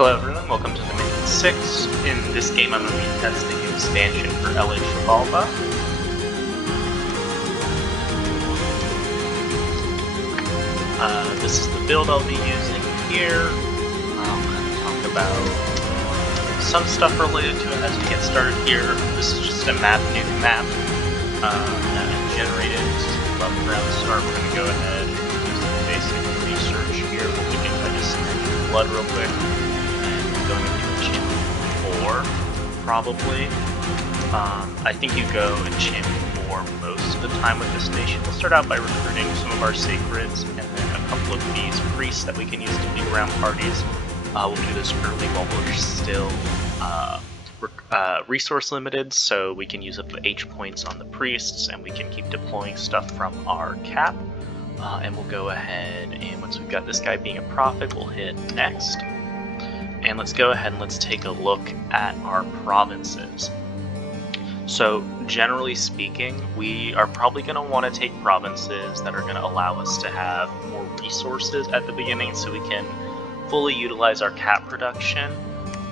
Hello everyone, welcome to Dominion 6. In this game I'm going to be testing expansion for Xibalba. This is the build I'll be using here. I'm going to talk about some stuff related to it as we get started here. This is just a nuke map that I generated. This is a level ground start. We're going to go ahead and do some basic research here. We'll begin by just snatching blood real quick. Going into enchantment 4, probably. I think you go enchantment 4 most of the time with this station. We'll start out by recruiting some of our sacreds and then a couple of these priests that we can use to lead around parties. We'll do this early while we're still resource limited, so we can use up the H points on the priests and we can keep deploying stuff from our cap. And we'll go ahead and once we've got this guy being a prophet, we'll hit next. And let's go ahead and let's take a look at our provinces. So generally speaking, we are probably going to want to take provinces that are going to allow us to have more resources at the beginning so we can fully utilize our cap production.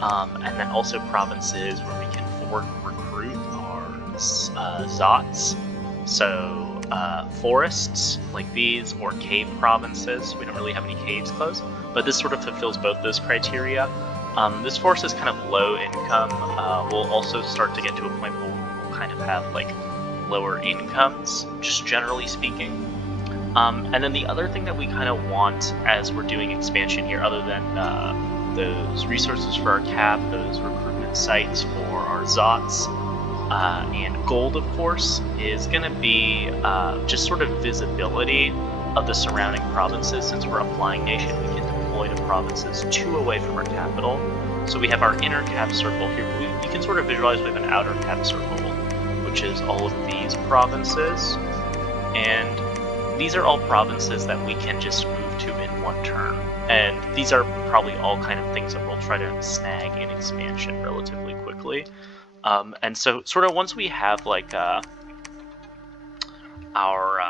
And then also provinces where we can recruit our Zots. So forests like these or cave provinces. We don't really have any caves close. But this sort of fulfills both those criteria. This force is kind of low income. We'll also start to get to a point where we'll kind of have like lower incomes, just generally speaking. And then the other thing that we kind of want as we're doing expansion here, other than those resources for our cap, those recruitment sites for our Zots, and gold, of course, is going to be just sort of visibility of the surrounding provinces. Since we're a flying nation, we can deploy to provinces 2 away from our capital. So we have our inner cap circle here. You can sort of visualize we have an outer cap circle, which is all of these provinces. And these are all provinces that we can just move to in one turn. And these are probably all kind of things that we'll try to snag in expansion relatively quickly. And so sort of once we have like our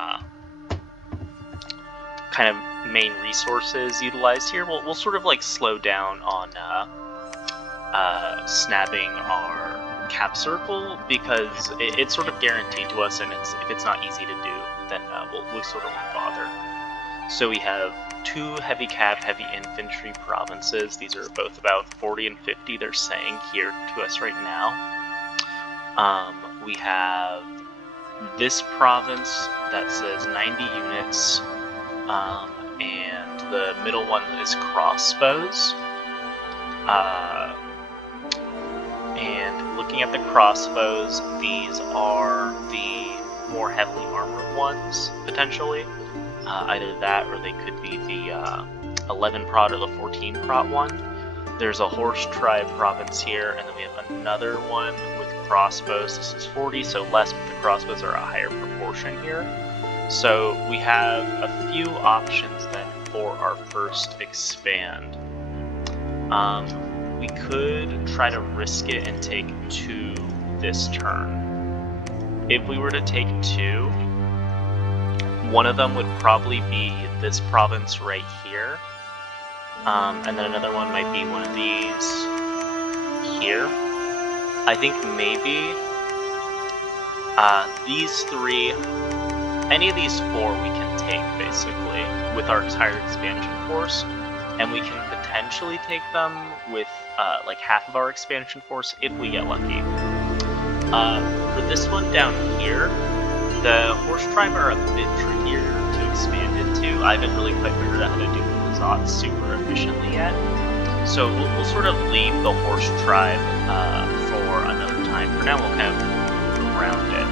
kind of main resources utilized here, we'll sort of like slow down on snapping our cap circle because it's sort of guaranteed to us, and if it's not easy to do, then we sort of won't bother. So we have 2 heavy cap, heavy infantry provinces. These are both about 40 and 50. They're saying here to us right now. We have this province that says 90 units. And the middle one is crossbows. And looking at the crossbows, these are the more heavily armored ones, potentially. Either that or they could be the 11 prot or the 14 prot one. There's a horse tribe province here, and then we have another one with crossbows. This is 40, so less, but the crossbows are a higher proportion here. So we have a few options then for our first expand. We could try to risk it and take 2 this turn. If we were to take 2, one of them would probably be this province right here. And then another one might be one of these here. I think maybe these 3, any of these 4 we can take, basically, with our entire expansion force, and we can potentially take them with, like, half of our expansion force if we get lucky. For this one down here, the horse tribe are a bit trickier to expand into. I haven't really quite figured out how to do the Zots super efficiently yet. So we'll sort of leave the horse tribe for another time. For now, we'll kind of move around it.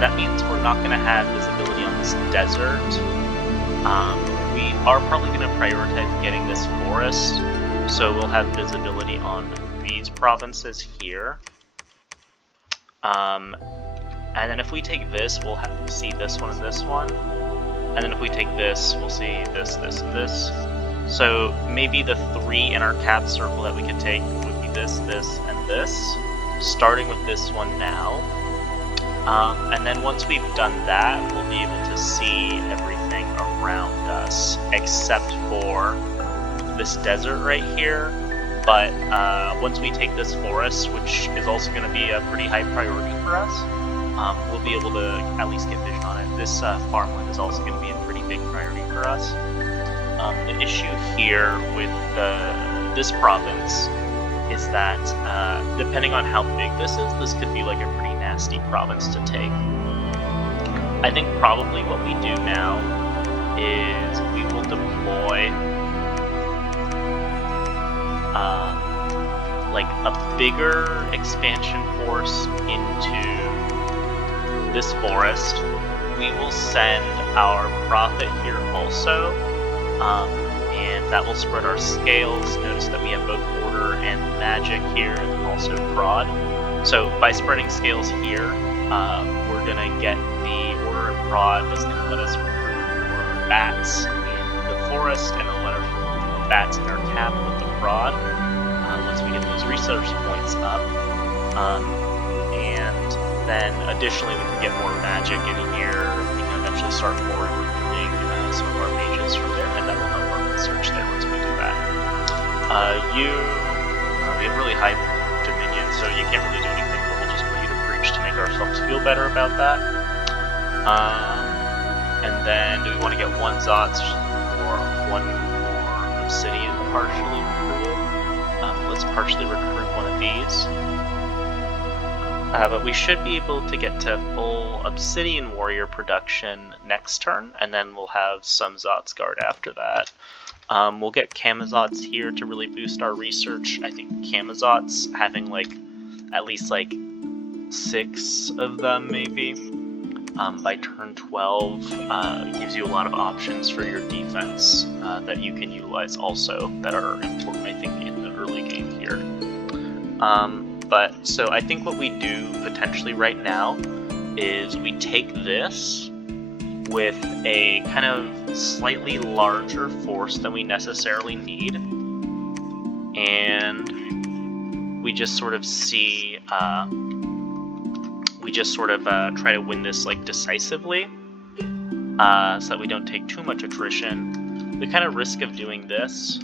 That means we're not going to have visibility on this desert. We are probably going to prioritize getting this forest, so we'll have visibility on these provinces here. And then if we take this, we'll have to see this one and this one. And then if we take this, we'll see this, this, and this. So maybe the 3 in our cap circle that we could take would be this, this, and this. Starting with this one now. And then once we've done that, we'll be able to see everything around us, except for this desert right here, But once we take this forest, which is also going to be a pretty high priority for us, we'll be able to at least get vision on it. This farmland is also going to be a pretty big priority for us. The issue here with this province is that depending on how big this could be like a pretty nasty province to take. I think probably what we do now is we will deploy like a bigger expansion force into this forest. We will send our prophet here also, and that will spread our scales. Notice that we have both order and magic here, and then also prod. So by spreading scales here, we're gonna get the order and prod. That's gonna let us recruit more bats in the forest, and it'll let us recruit more bats in our cap with the prod. Once we get those resource points up, and then additionally we can get more magic in here. We can eventually start more recruiting some of our mages from there, and that will help our research there once we do that. We have really high dominion, so you can't really do anything, but we'll just put you to preach to make ourselves feel better about that. And then do we want to get 1 Zots or 1 more obsidian partially recruited? Let's partially recruit one of these. But we should be able to get to full Obsidian Warrior production next turn, and then we'll have some Zots Guard after that. We'll get Camazots here to really boost our research. I think Camazots, having like at least like 6 of them maybe, by turn 12 gives you a lot of options for your defense that you can utilize also that are important, I think, in the early game here. But so I think what we do potentially right now is we take this with a kind of slightly larger force than we necessarily need, and we just sort of see, try to win this like decisively, so that we don't take too much attrition. The kind of risk of doing this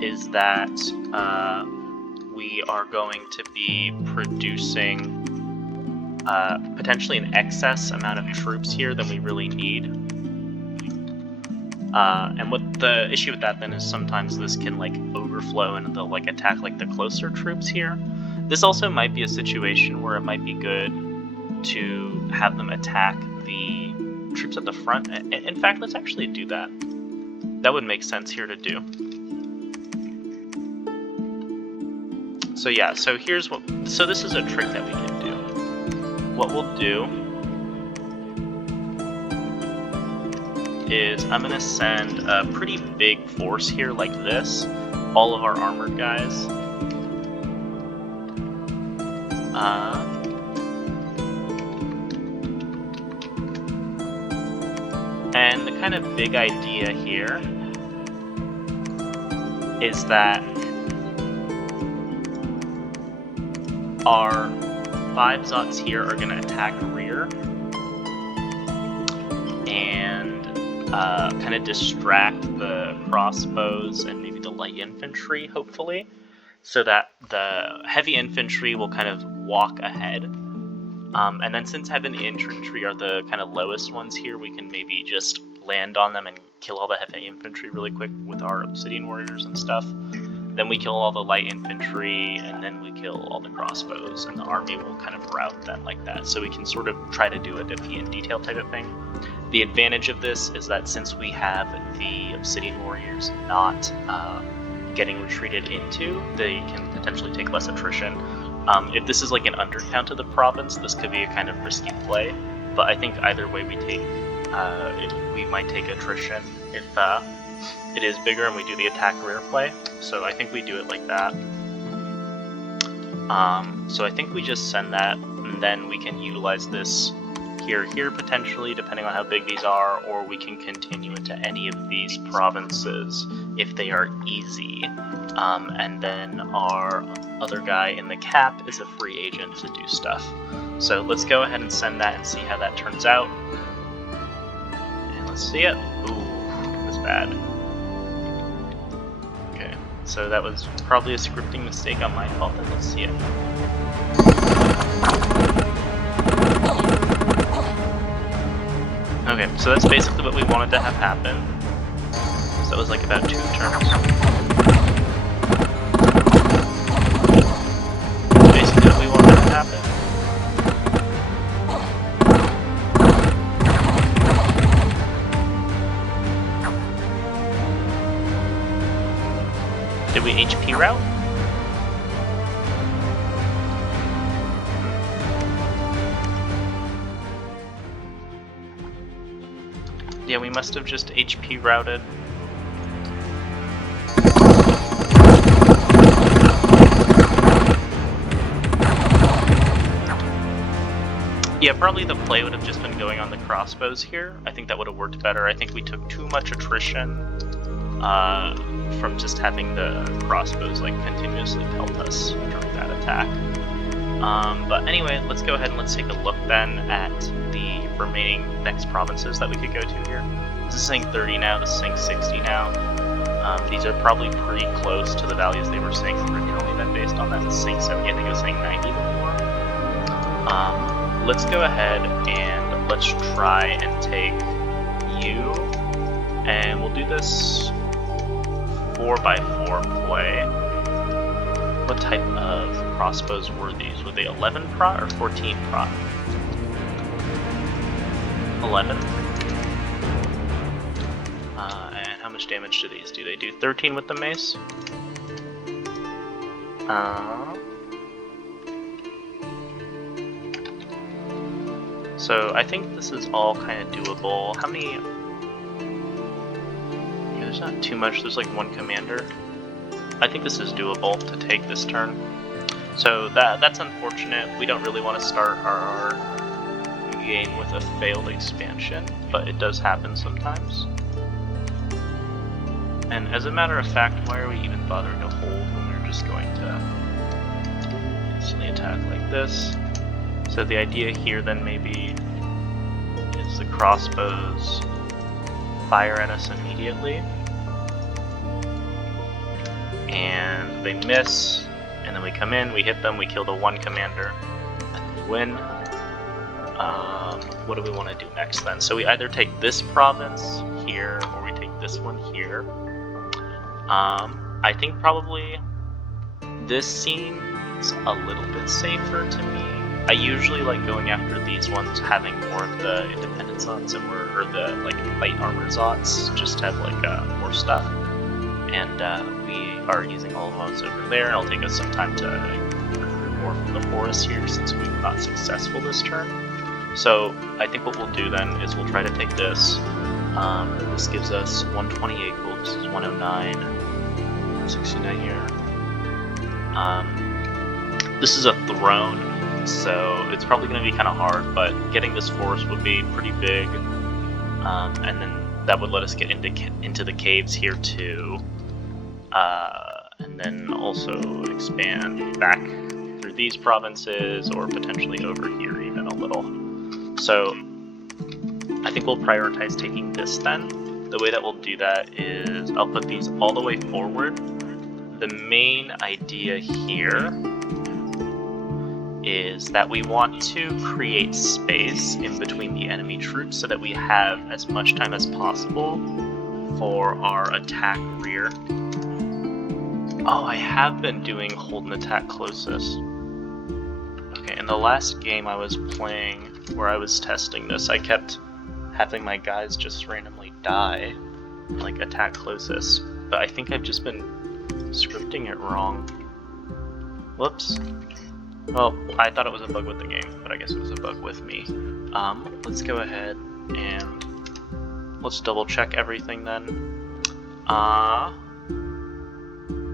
is that we are going to be producing potentially an excess amount of troops here than we really need. And what the issue with that then is sometimes this can like overflow and they'll like attack like the closer troops here. This also might be a situation where it might be good to have them attack the troops at the front. In fact, let's actually do that. That would make sense here to do. So yeah, so here's what, so this is a trick that we can do. What we'll do is I'm gonna send a pretty big force here like this, all of our armored guys. And the kind of big idea here is that our 5 Zots here are going to attack rear and kind of distract the crossbows and maybe the light infantry, hopefully, so that the heavy infantry will kind of walk ahead. And then since heavy infantry are the kind of lowest ones here, we can maybe just land on them and kill all the heavy infantry really quick with our obsidian warriors and stuff. Then we kill all the light infantry, and then we kill all the crossbows, and the army will kind of rout them like that. So we can sort of try to do a defeat in detail type of thing. The advantage of this is that since we have the obsidian warriors not getting retreated into, they can potentially take less attrition. If this is like an undercount of the province, this could be a kind of risky play, but I think either way we take, we might take attrition if it is bigger and we do the attack rear play. So I think we do it like that. So I think we just send that, and then we can utilize this here potentially, depending on how big these are, or we can continue into any of these provinces if they are easy. And then our other guy in the cap is a free agent to do stuff. So let's go ahead and send that and see how that turns out. And let's see it. Ooh, that's bad. Okay. So that was probably a scripting mistake on my part. Let's see it. Okay, so that's basically what we wanted to have happen. So that was like about 2 turns. Basically what we wanted to have happen. Did we HP route? Yeah, we must have just HP routed. Yeah, probably the play would have just been going on the crossbows here. I think that would have worked better. I think we took too much attrition from just having the crossbows like continuously pelt us during that attack. But anyway, let's go ahead and let's take a look then at the remaining next provinces that we could go to here. This is saying 30 now, this is saying 60 now. These are probably pretty close to the values they were saying originally, then based on that it's saying 70, I think it was saying 90 before. Let's go ahead and let's try and take you, and we'll do this 4x4 play. What type of crossbows were these? Were they 11 prot or 14 prot? 11. And how much damage do these do? They do 13 with the mace. So I think this is all kind of doable. How many? Yeah, there's not too much. There's like 1 commander. I think this is doable to take this turn. So that's unfortunate. We don't really want to start our game with a failed expansion, but it does happen sometimes. And as a matter of fact, why are we even bothering to hold when we're just going to instantly attack like this? So the idea here then maybe is the crossbows fire at us immediately. And they miss, and then we come in, we hit them, we kill the 1 commander, and we win. What do we want to do next then? So we either take this province here, or we take this one here. I think probably this seems a little bit safer to me. I usually like going after these ones, having more of the independent zots and or the like light armor zots, just to have like more stuff. And we are using all of those over there. It'll take us some time to recruit more from the forest here since we were not successful this turn. So I think what we'll do then is we'll try to take this. This gives us 128 gold. This is 109, 69 here. This is a throne, so it's probably going to be kind of hard, but getting this forest would be pretty big. And then that would let us get into the caves here too. And then also expand back through these provinces, or potentially over here even a little. So I think we'll prioritize taking this then. The way that we'll do that is I'll put these all the way forward. The main idea here is that we want to create space in between the enemy troops so that we have as much time as possible for our attack rear. Oh, I have been doing hold and attack closest. Okay, in the last game I was playing where I was testing this, I kept having my guys just randomly die, like attack closest. But I think I've just been scripting it wrong. Whoops. Well, I thought it was a bug with the game, but I guess it was a bug with me. Let's go ahead and let's double check everything then.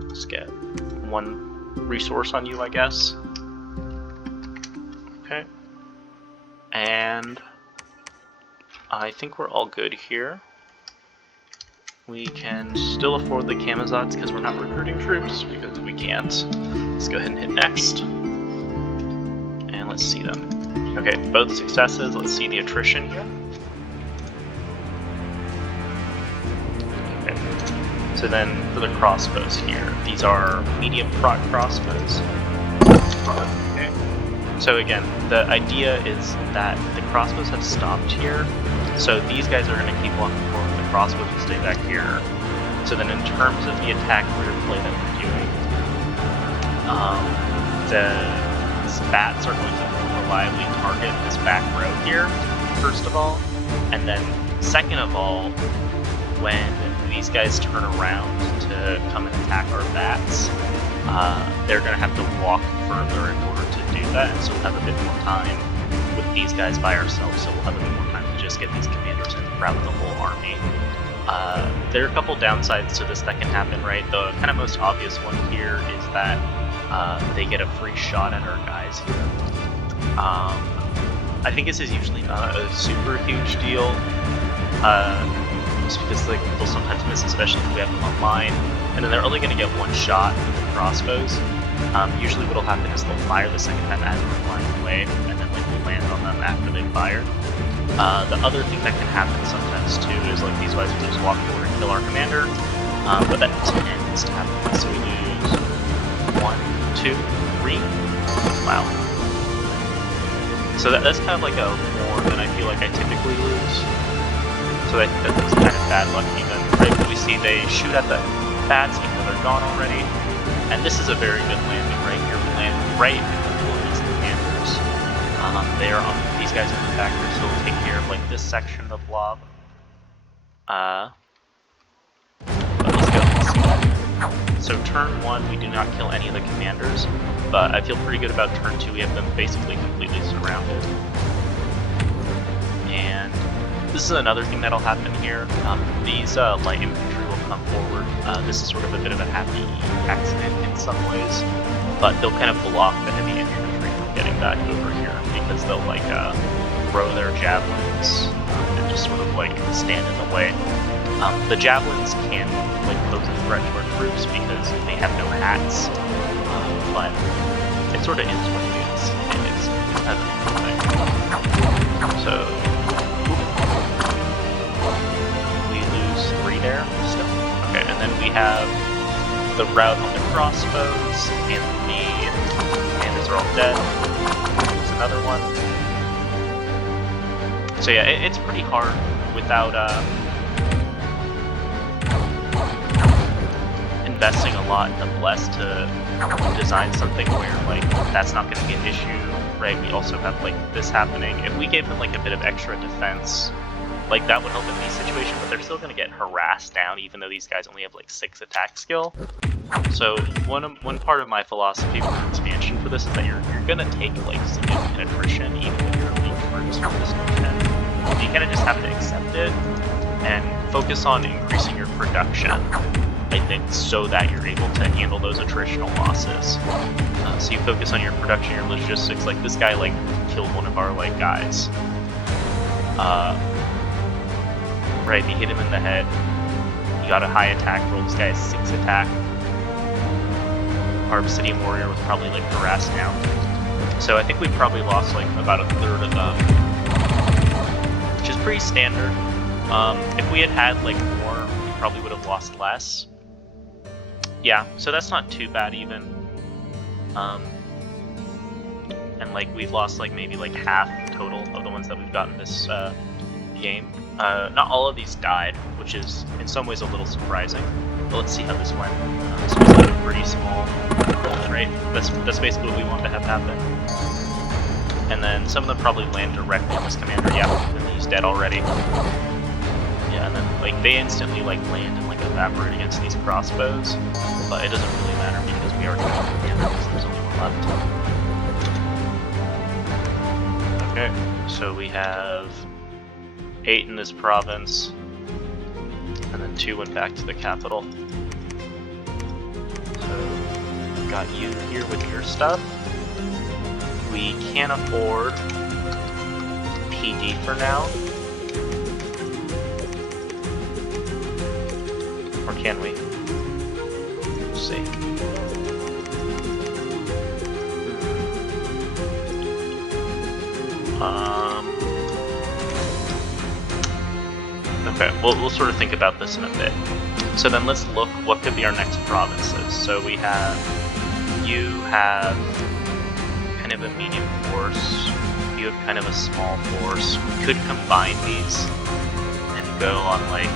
Let's get 1 resource on you, I guess. Okay. And I think we're all good here. We can still afford the Kamazots because we're not recruiting troops, because we can't. Let's go ahead and hit next. And let's see them. Okay, both successes. Let's see the attrition here. Okay. So then for the crossbows here, these are medium proc crossbows. Okay. So again, the idea is that the crossbows have stopped here, so these guys are going to keep walking forward, the crossbows will stay back here. So then in terms of the attack rear play that we're doing, the bats are going to reliably target this back row here, first of all, and then second of all, when these guys turn around to come and attack our bats, they're going to have to walk further in order to do that, and so we'll have a bit more time with these guys by ourselves, so we'll have a bit more time to just get these commanders and rout the whole army. There are a couple downsides to this that can happen, right? The kind of most obvious one here is that they get a free shot at our guys here. I think this is usually not a super huge deal, just because like they'll sometimes miss, especially if we have them online, and then they're only going to get one shot with the crossbows. Usually what'll happen is they'll fire the second time as we're flying away, and then like we'll land on them after they fire. The other thing that can happen sometimes too is like these guys will just walk forward and kill our commander, but that tends to happen. So we lose 1, 2, 3. Wow. So that's kind of like a more than I feel like I typically lose. So I think that was kind of bad luck even, right? But we see they shoot at the bats even though they're gone already. And this is a very good landing right here. We land right in the middle of these commanders. They are on these guys in the factory, so we'll take care of like this section of the blob. But let's go. So turn 1, we do not kill any of the commanders, but I feel pretty good about turn 2. We have them basically completely surrounded. And this is another thing that'll happen here. These light infantry will come forward. This is sort of a bit of a happy accident in some ways, but they'll kind of block the heavy infantry from getting back over here because they'll like throw their javelins and just sort of like stand in the way. The javelins can like pose a threat to our troops because they have no hats, but it sort of is what it is. It's kind of a thing. So we lose 3 there still. Okay, and then we have the rout on the crossbows, and the commanders are all dead. There's another one. So yeah, it's pretty hard without investing a lot in the bless to design something where like that's not going to be an issue, right? We also have like this happening. If we gave them like a bit of extra defense, like that would help in these situations, but they're still going to get harassed down even though these guys only have like 6 attack skill. So one part of my philosophy for expansion for this is that you're going to take like significant attrition even with your elite troops for this mission. You kind of just have to accept it and focus on increasing your production, I think, so that you're able to handle those attritional losses. So you focus on your production, your logistics. Like this guy like killed one of our like guys. Right, he hit him in the head. He got a high attack roll. This guy has 6 attack. Our Obsidian Warrior was probably like harassed now. So I think we probably lost like about a third of them, which is pretty standard. If we had had like more, we probably would have lost less. Yeah, so that's not too bad even. And like we've lost like maybe like half total of the ones that we've gotten this game. Not all of these died, which is in some ways a little surprising. But let's see how this went. This was like a pretty small roll, right? That's basically what we wanted to have happen. And then some of them probably land directly on this commander. Yeah, and he's dead already. Yeah, and then like they instantly like land and like evaporate against these crossbows. But it doesn't really matter because we already got the commander because there's only one left. Okay, so we have 8 in this province, and then 2 went back to the capital. So, got you here with your stuff. We can't afford PD for now. Or can we? Let's see. Okay, we'll sort of think about this in a bit. So then let's look what could be our next provinces. So you have kind of a medium force, you have kind of a small force. We could combine these and go on like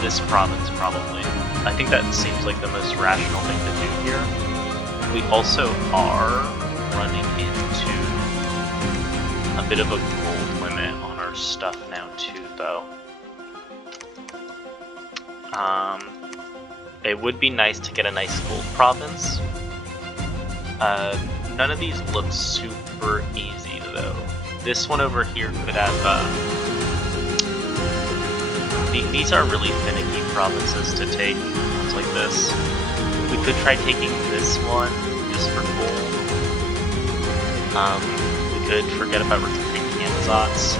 this province probably. I think that seems like the most rational thing to do here. We also are running into a bit of a gold limit on our stuff now too, though. It would be nice to get a nice gold province. None of these look super easy though. This one over here could have, these are really finicky provinces to take, ones like this. We could try taking this one just for gold. We could forget about recruiting Kamazots.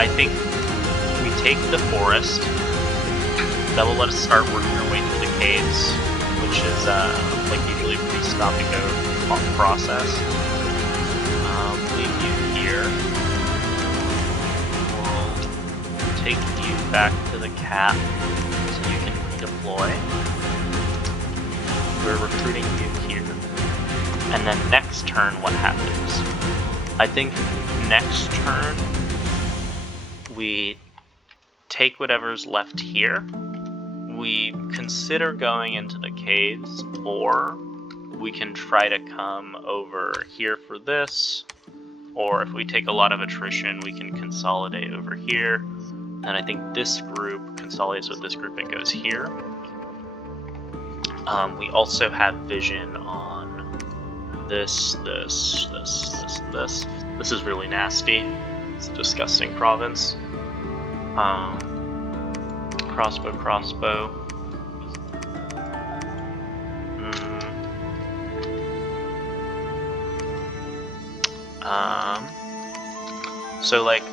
I think we take the forest. That will let us start working our way through the caves, which is like usually a pretty stop and go process. Leave you here. We'll take you back to the cap so you can redeploy. We're recruiting you here. And then next turn, what happens? I think next turn we take whatever's left here. We consider going into the caves, or we can try to come over here for this, or if we take a lot of attrition, we can consolidate over here. And I think this group consolidates with this group and goes here. We also have vision on this. This is really nasty. It's a disgusting province. Crossbow. So like,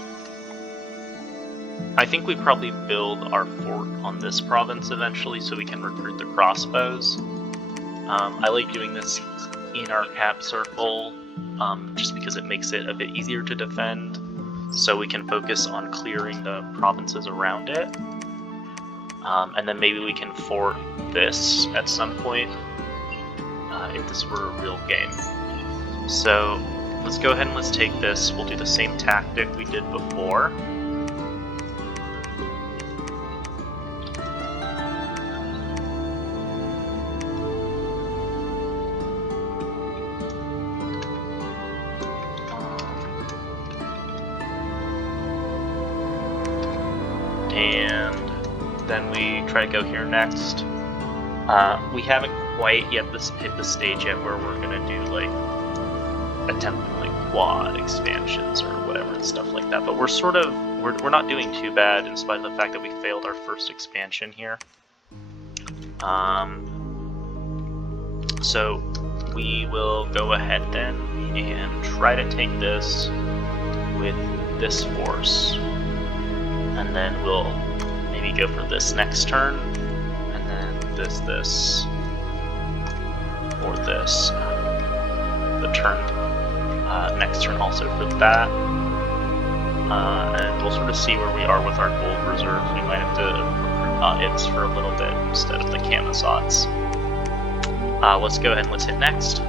I think we probably build our fort on this province eventually so we can recruit the crossbows. I like doing this in our cap circle, just because it makes it a bit easier to defend, so we can focus on clearing the provinces around it. And then maybe we can fort this at some point, if this were a real game. So let's go ahead and let's take this. We'll do the same tactic we did before. And then we try to go here next. We haven't quite yet hit the stage yet where we're gonna do like attempting like quad expansions or whatever and stuff like that. But we're sort of we're not doing too bad in spite of the fact that we failed our first expansion here. So we will go ahead then and try to take this with this force, and then we'll maybe go for this next turn, and then this, or this, the turn, next turn also for that, and we'll sort of see where we are with our gold reserves. We might have to recruit ITs for a little bit instead of the Kamazots. Let's go ahead and let's hit next.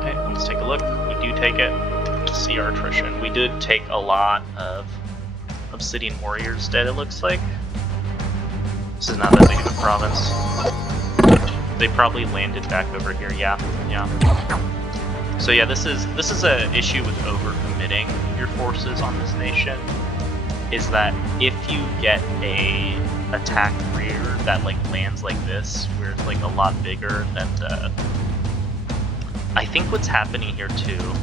Okay, let's take a look. We do take it. Let's see our attrition. We did take a lot of Obsidian Warriors dead, it looks like. This is not that big of a province. They probably landed back over here, yeah. So yeah, this is a issue with overcommitting your forces on this nation, is that if you get a attack rear that like lands like this, where it's like a lot bigger than the... I think what's happening here too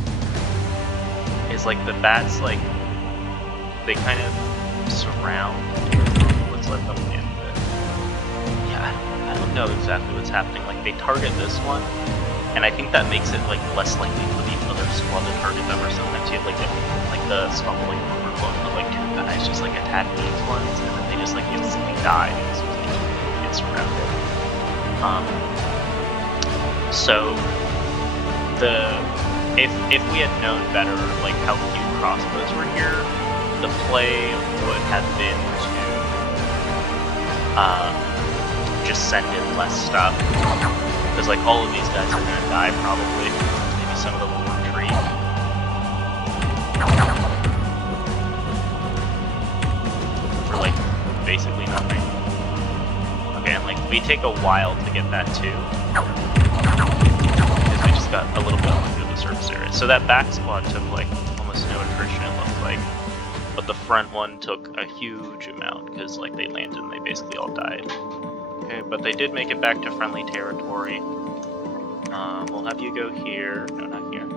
is like the bats, like, they kind of surround. Let's let them land a bit. Yeah, I don't know exactly what's happening. Like, they target this one, and I think that makes it like less likely for the other squad to target them, or sometimes you have like the squad will like overlook, but like two guys just like attack these ones, and then they just like instantly die because they get surrounded. So if we had known better, like how few crossbows were here, the play would have been to just send in less stuff, because like all of these guys are gonna die probably. Maybe some of them will retreat. For like basically nothing. Okay, and like we take a while to get that too, because we just got a little bit onto the surface area. So that back squad took like almost no attrition, it looked like, but the front one took a huge amount because like they landed and they basically all died. Okay, but they did make it back to friendly territory. We'll have you go here. No, not here.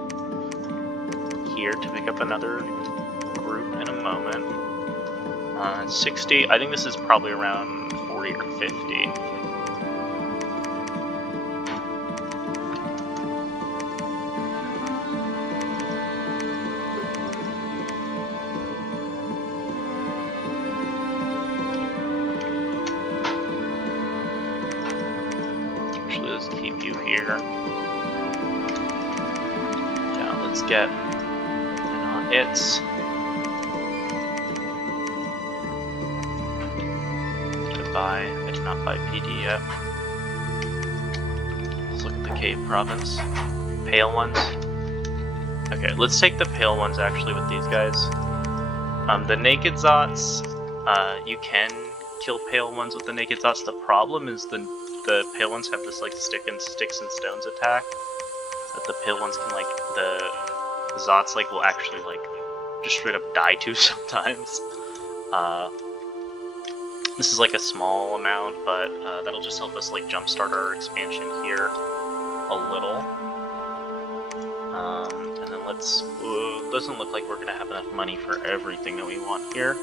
Here to pick up another group in a moment. 60. I think this is probably around 40 or 50. Actually, let's keep you here. Yeah, let's get it's. Goodbye. I did not buy PD yet. Let's look at the cave province. Pale ones. Okay, let's take the pale ones actually with these guys. The naked zots, you can kill pale ones with the naked zots. The problem is the pale ones have this like sticks and stones attack that the pale ones can like the zots like will actually like just straight up die to sometimes. This is like a small amount, but that'll just help us like jumpstart our expansion here a little. And then let's. Doesn't look like we're gonna have enough money for everything that we want here.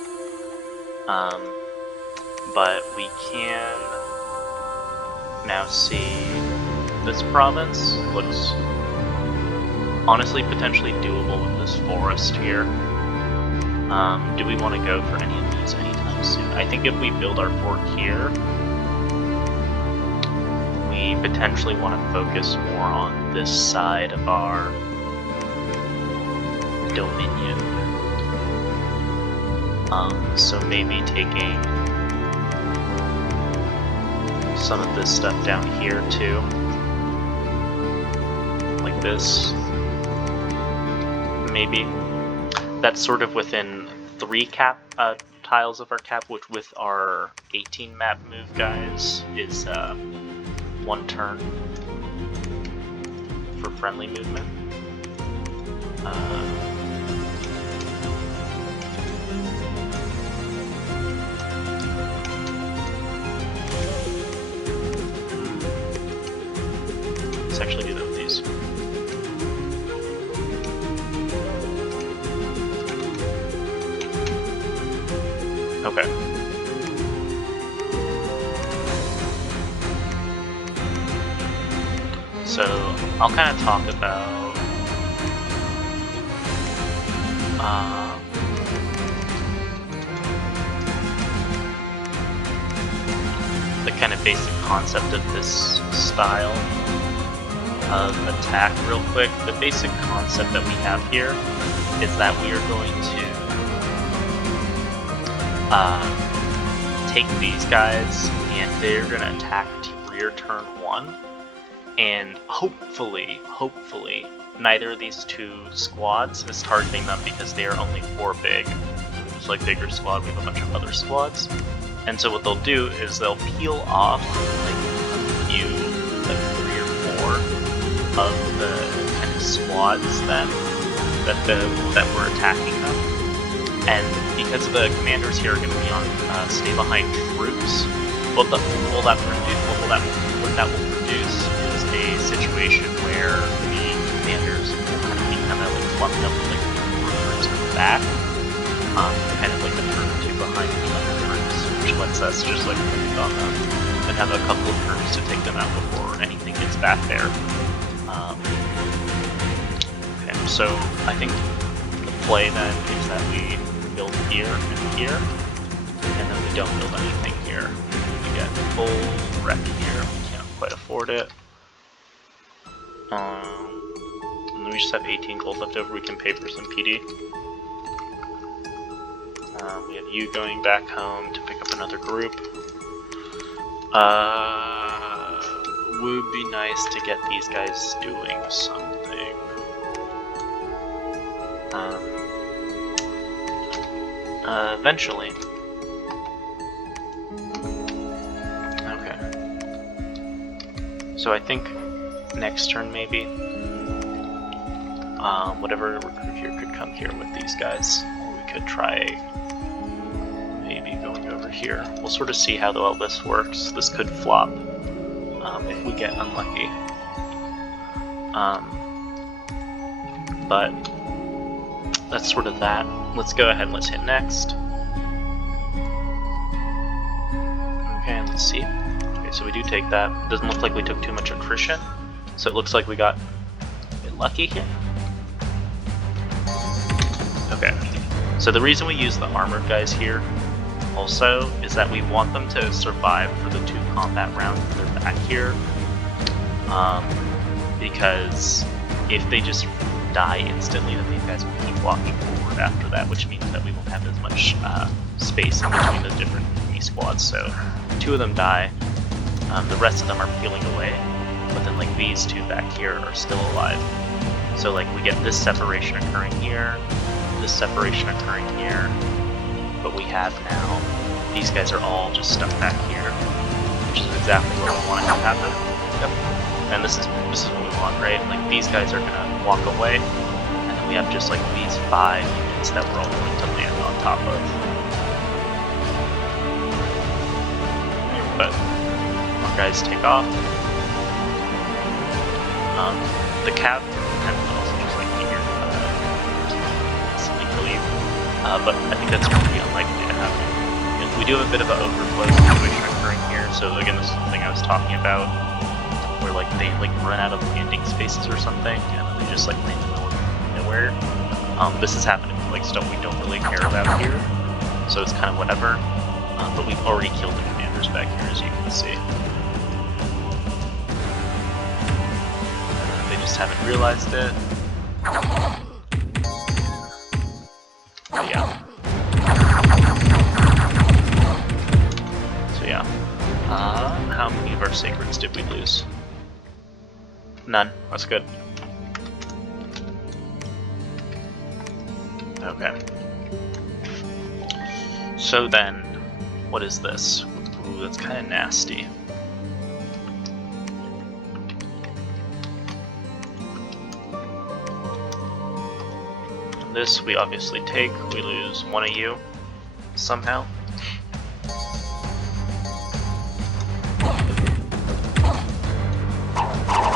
But we can now see this province looks honestly potentially doable with this forest here. Do we want to go for any of these anytime soon? I think if we build our fort here, we potentially want to focus more on this side of our dominion. So maybe taking some of this stuff down here too, like this. Maybe that's sort of within 3 tiles of our cap, which with our 18 map move guys is 1 turn for friendly movement. Let's actually do that with these. Okay. So I'll kind of talk about the kind of basic concept of this style of attack real quick. The basic concept that we have here is that we are going to take these guys and they're going to attack rear turn 1, and hopefully neither of these 2 squads is targeting them because they are only 4 big. It's like bigger squad, we have a bunch of other squads. And so what they'll do is they'll peel off like a few, like 3 or 4 of the kind of squads then that were attacking them. And because the commanders here are going to be on stay behind troops, what that will produce is a situation where the commanders will kind of be like clumped up with like troops in the back, kind of like a turn or 2 behind the other troops, which lets us just like focus on them and have a couple of turns to take them out before anything gets back there. Okay, so I think the play then is that we build here and here, and then we don't build anything here. We get full wreck here. We can't quite afford it. And we just have 18 gold left over, we can pay for some PD. We have you going back home to pick up another group. Would be nice to get these guys doing something. Eventually. Okay. So I think next turn maybe, whatever recruit here could come here with these guys. We could try maybe going over here. We'll sort of see how all this works. This could flop if we get unlucky. But that's sort of that. Let's go ahead and let's hit next. Okay, let's see. Okay, so we do take that. It doesn't look like we took too much attrition, so it looks like we got a bit lucky here. Okay, so the reason we use the armored guys here also is that we want them to survive for the 2 combat rounds that they're back here, because if they just die instantly, then these guys will keep walking forward after that, which means that we won't have as much space in between the different enemy squads. So 2 of them die, the rest of them are peeling away, but then like these 2 back here are still alive. So like we get this separation occurring here, this separation occurring here, but we have now these guys are all just stuck back here, which is exactly what we want to have happen. Yep. And this is what we want, right? Like these guys are gonna walk away, and then we have just like these 5 units that we're all going to land on top of. But our guys take off. The cab can also just like be here, sleep leave. But I think that's pretty unlikely to happen. And we do have a bit of an overflow situation occurring here. So again, this is something I was talking about, where like they like run out of landing spaces or something, and they just like land in the middle of nowhere. This is happening with like stuff we don't really care about here, so it's kind of whatever. But we've already killed the commanders back here, as you can see. They just haven't realized it. But yeah. So yeah. How many of our sacreds did we lose? None. That's good. Okay. So then, what is this? Ooh, that's kind of nasty. This we obviously take. We lose 1 of you somehow.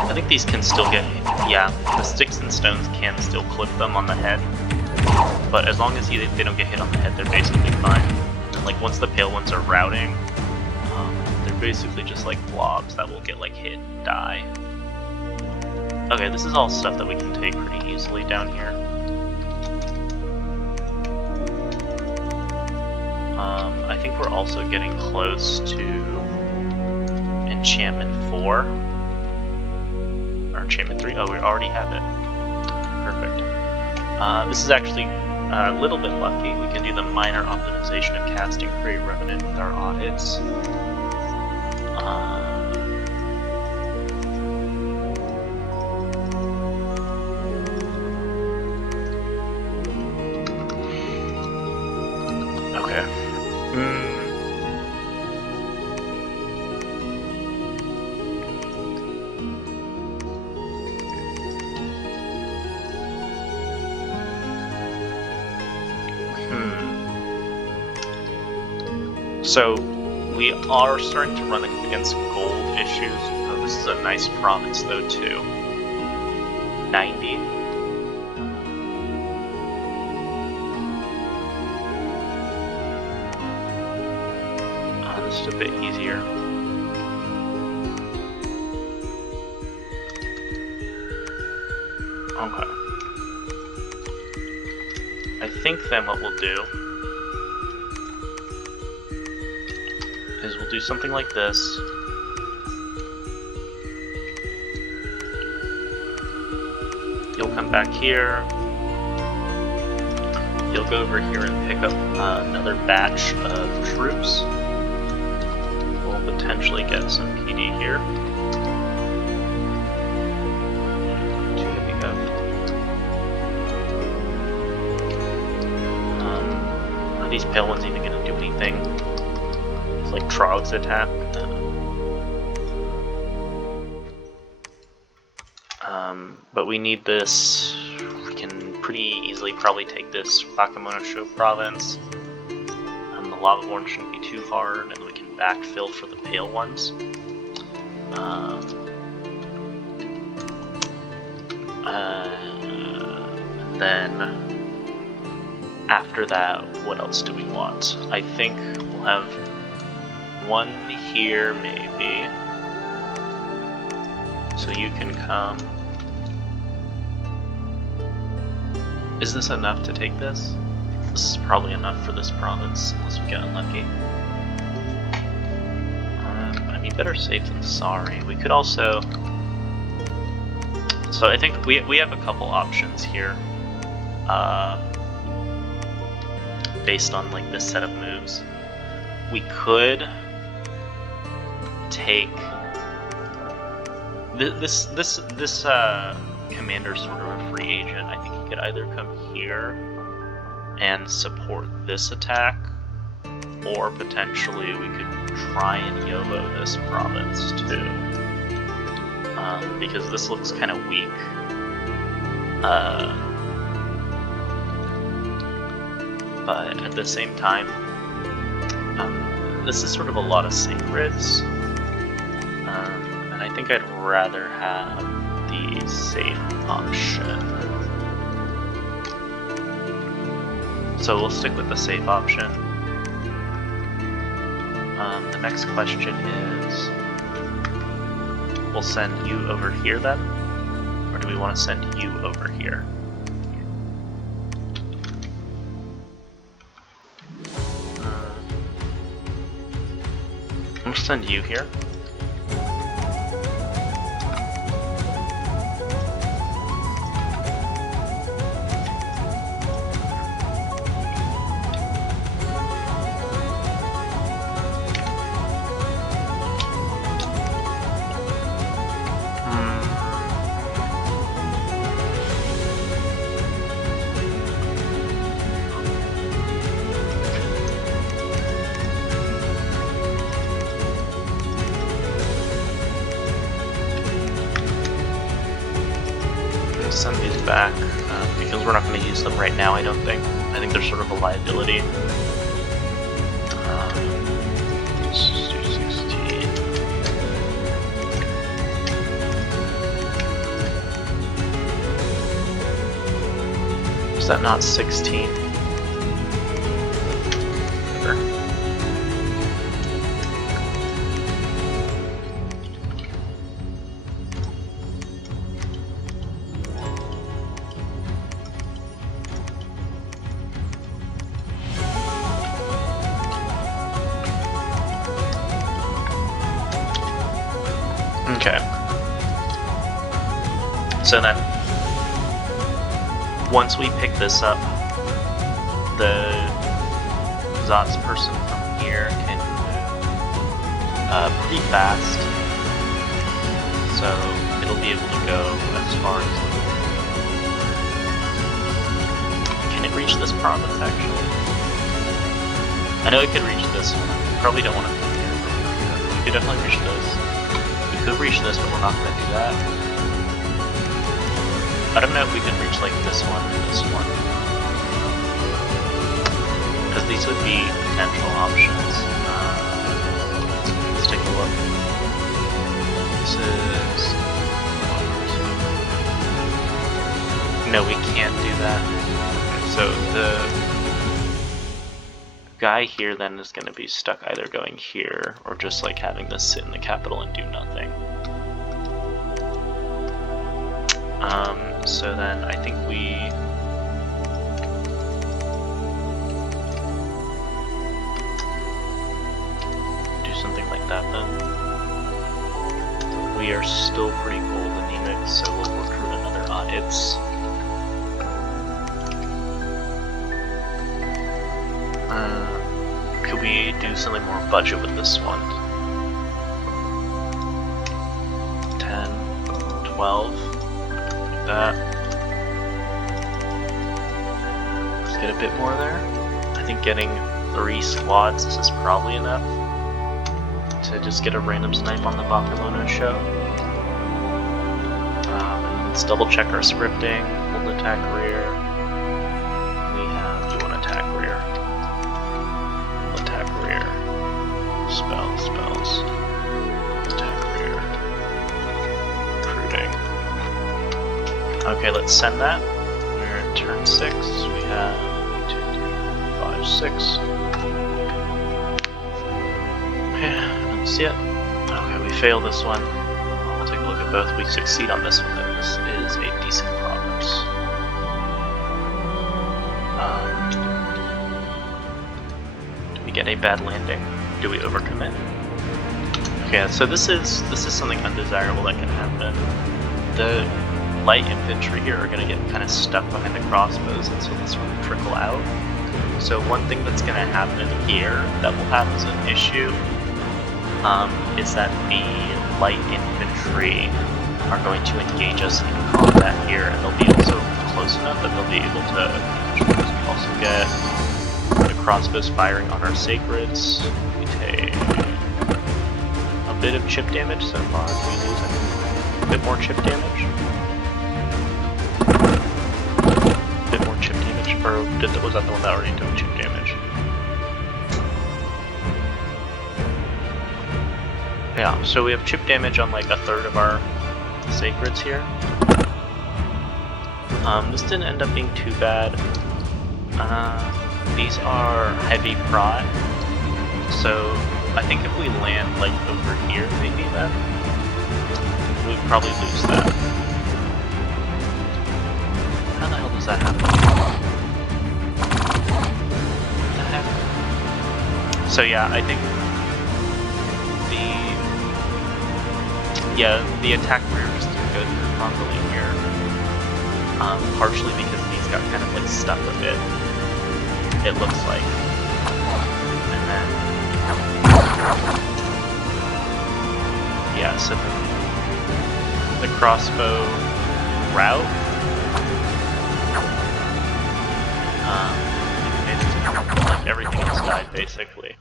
I think these can still get, yeah, the sticks and stones can still clip them on the head, but as long as they don't get hit on the head, they're basically fine. And like once the pale ones are routing, they're basically just like blobs that will get like hit and die. Okay, this is all stuff that we can take pretty easily down here. I think we're also getting close to enchantment 4. Or enchantment 3. Oh, we already have it. Perfect. This is actually a little bit lucky. We can do the minor optimization of casting Prey Revenant with our audits. Okay. So, we are starting to run against gold issues. Oh, this is a nice province though too. 90. This is a bit easier. Okay. I think then what we'll do is we'll do something like this. He'll come back here. He'll go over here and pick up another batch of troops. We'll potentially get some PD here. Too heavy up. Are these pale ones even going to do anything? It's like Trog's attack. But we need this. We can pretty easily probably take this Wakamonosho province. The Lavaborn shouldn't be too hard, and we can backfill for the pale ones. Then after that, what else do we want? I think we'll have one here, maybe. So you can come. Is this enough to take this? This is probably enough for this province, unless we get unlucky. I mean, better safe than sorry. We could also... So I think we have a couple options here. Based on like this set of moves. We could take... This commander's sort of a free agent. I think he could either come here and support this attack, or potentially we could try and YOLO this province too, because this looks kind of weak. But at the same time, this is sort of a lot of sacreds, and I think I'd rather have the safe option. So we'll stick with the safe option. The next question is, we'll send you over here then? Or do we want to send you over here? We'll send you here. Send these back, because we're not going to use them right now, I don't think. I think they're sort of a liability. Let's just do 16. Is that not 16? Okay. So then, once we pick this up, the Zot's person from here can move pretty fast. So it'll be able to go as far as... Can it reach this province, actually? I know it could reach this one. We probably don't want to come here. We could definitely reach this. We could reach this, but we're not going to do that. I don't know if we can reach like this one or this one. Because these would be potential options. Let's take a look. This is... 1, 2. No, we can't do that. Okay, so the guy here then is going to be stuck either going here or just like having this sit in the capital and do nothing. So then I think we do something like that then. We are still pretty gold anemic, so we'll recruit another it's do something more budget with this one. 10, 12, like that. Let's get a bit more there. I think getting 3 squads is probably enough to just get a random snipe on the Baccalauno show. Let's double check our scripting. Hold attack rear. We have do one attack rear. Hold attack rear. Spells. Attack rear. Recruiting. Okay, let's send that. We're at turn 6. We have 1, 2, 3, 4, 5, 6. Okay, I don't see it. Okay, we fail this one. We'll take a look at both. We succeed on this one, then this is a decent progress. Do we get a bad landing? Do we overcommit? Okay, so this is something undesirable that can happen. The light infantry here are going to get kind of stuck behind the crossbows, and so this one will trickle out. So one thing that's going to happen here that will have as an issue is that the light infantry are going to engage us in combat here, and they'll be also close enough that they'll be able to. We also get the crossbows firing on our sacreds. We take a bit of chip damage so far. Do we lose a bit more chip damage? A bit more chip damage, or was that the one that already took chip damage? Yeah, so we have chip damage on like a third of our sacreds here. This didn't end up being too bad. These are heavy prot, so I think if we land like over here, maybe then we'd probably lose that. How the hell does that happen? What the heck? So yeah, I think the attack rear just didn't go through properly here. Partially because these got kind of like stuck a bit, it looks like. And then, yeah, so the crossbow route, like everything else died basically.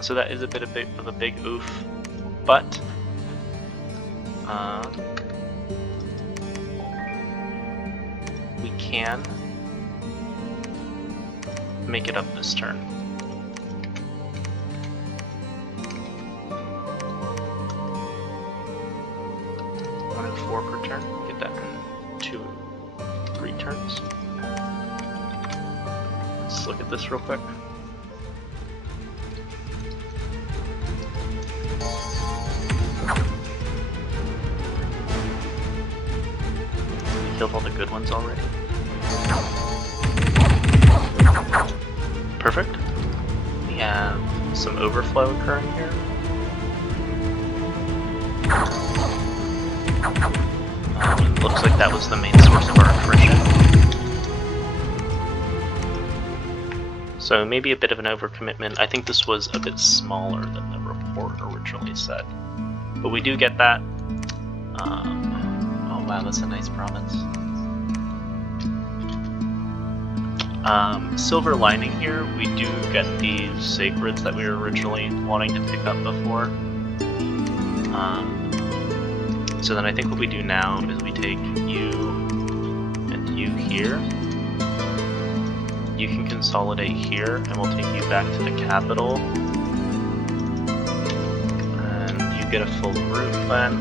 So that is a bit of a big oof, but we can make it up this turn. 1 and 4 per turn. Get that in 2, 3 turns. Let's look at this real quick. Killed all the good ones already. Perfect. We have some overflow occurring here. Looks like that was the main source of our attrition. So maybe a bit of an overcommitment. I think this was a bit smaller than the report originally said. But we do get that. Oh wow, that's a nice province. Silver lining here, we do get these sacreds that we were originally wanting to pick up before. So then I think what we do now is we take you and you here. You can consolidate here, and we'll take you back to the capital. And you get a full group then.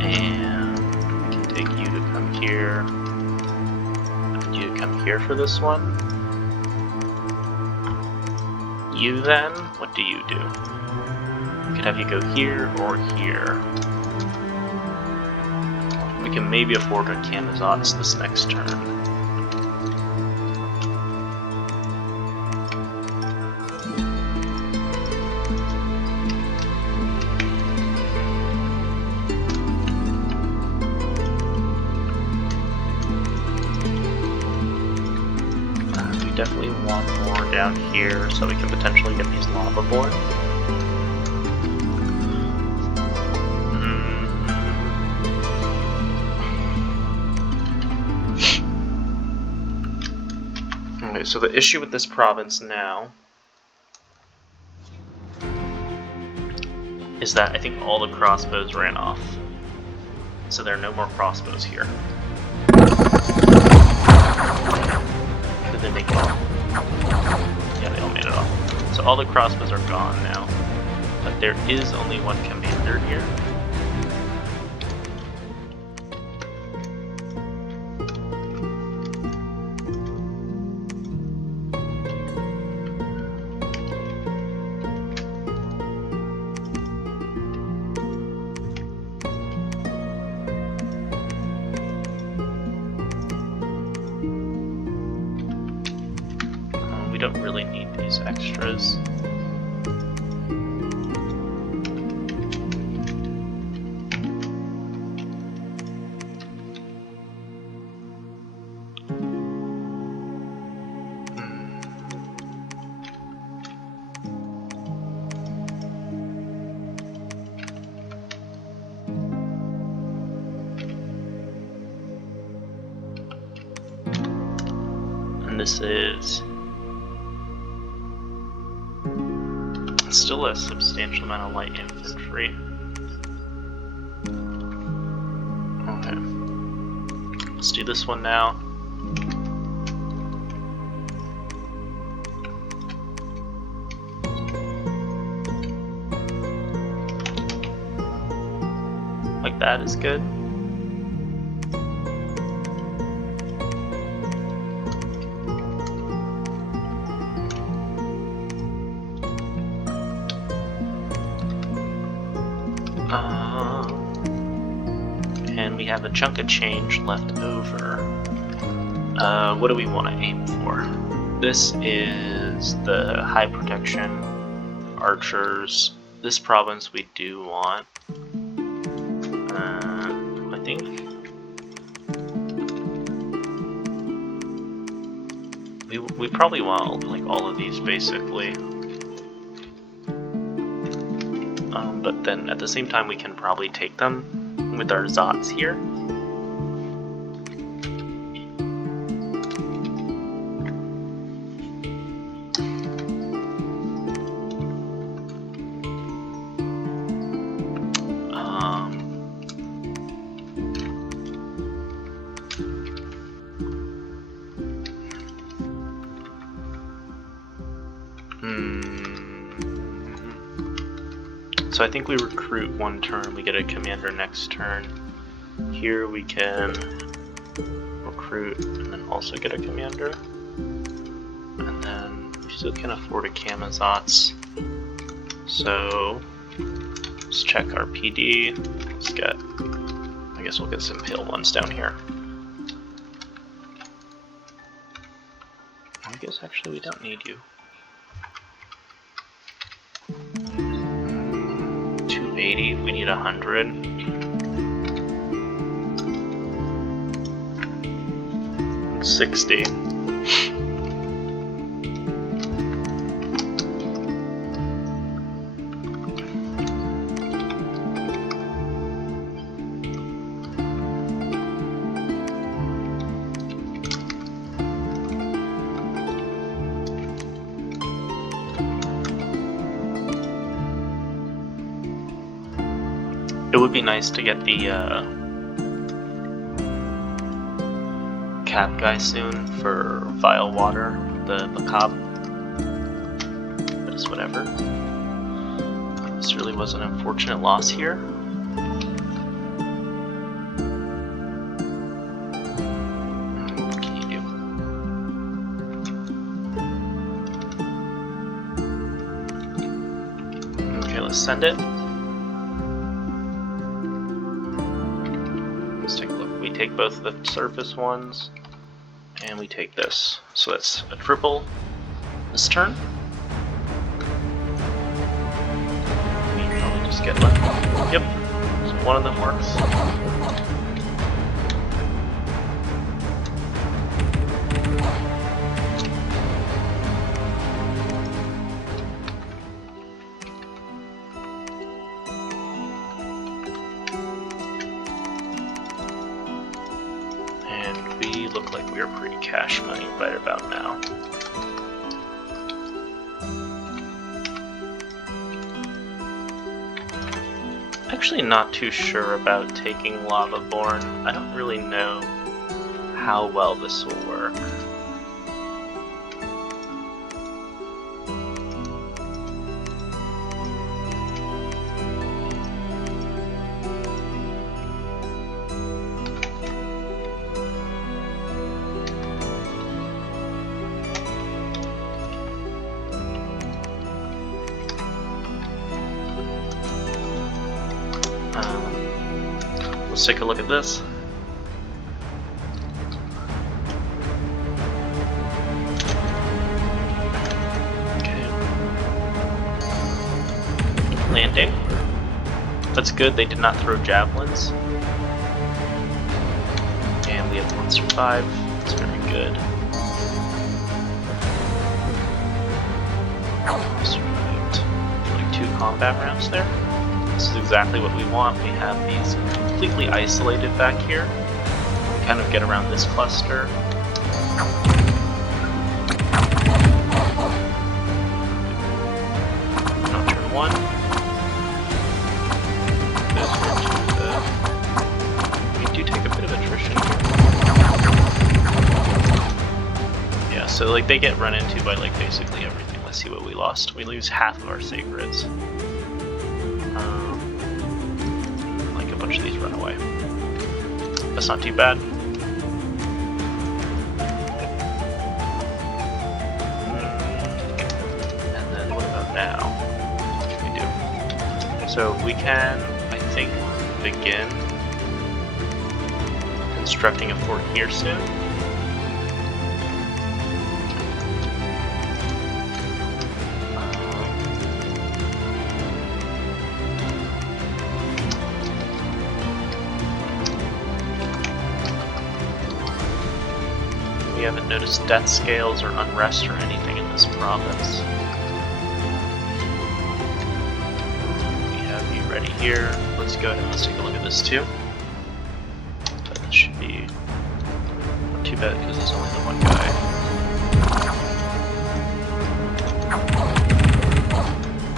And we can take you to come here. And you to come here for this one. You then, what do you do? We could have you go here or here. We can maybe afford a Camazotz this next turn. definitely want more down here so we can potentially get these lava born. Okay, so the issue with this province now is that I think all the crossbows ran off. So there are no more crossbows here. Did they make it off? Yeah, they all made it off. So all the crossbows are gone now. But there is only one commander here. We don't really need these extras. And this is still a substantial amount of light infantry. Okay. Let's do this one now. Like that is good. And we have a chunk of change left over. What do we want to aim for? This is the high protection archers. This province we do want. I think we probably want like all of these basically. But then at the same time we can probably take them with our Zots here. So I think we recruit one turn, we get a commander next turn. Here we can recruit and then also get a commander. And then we still can afford a Kamazots. So let's check our PD. Let's get, I guess we'll get some hill ones down here. I guess actually we don't need you. 280, we need 100. And 60. It would be nice to get the cap guy soon for vile water, the macabre. But it's whatever. This really was an unfortunate loss here. What can you do? Okay, let's send it. We take both the surface ones, and we take this. So that's a triple this turn. We probably just get lucky. Yep, so one of them works. like we are pretty cash money right about now. Actually not too sure about taking Lavaborn. I don't really know how well this will work. Let's take a look at this. Okay. Landing. That's good, they did not throw javelins. And we have 1 survive. That's very good. Survived like 2 combat rounds there. This is exactly what we want. We have these completely isolated back here. We kind of get around this cluster. Now turn 1. We do take a bit of attrition here. Yeah, so like they get run into by like basically everything. Let's see what we lost. We lose half of our sacreds. Like a bunch of these run away. That's not too bad. And then what about now? What can we do? So we can, I think, begin constructing a fort here soon. We haven't noticed death scales or unrest or anything in this province. We have you ready here. Let's go ahead and let's take a look at this too. But this should be not too bad because there's only the one guy.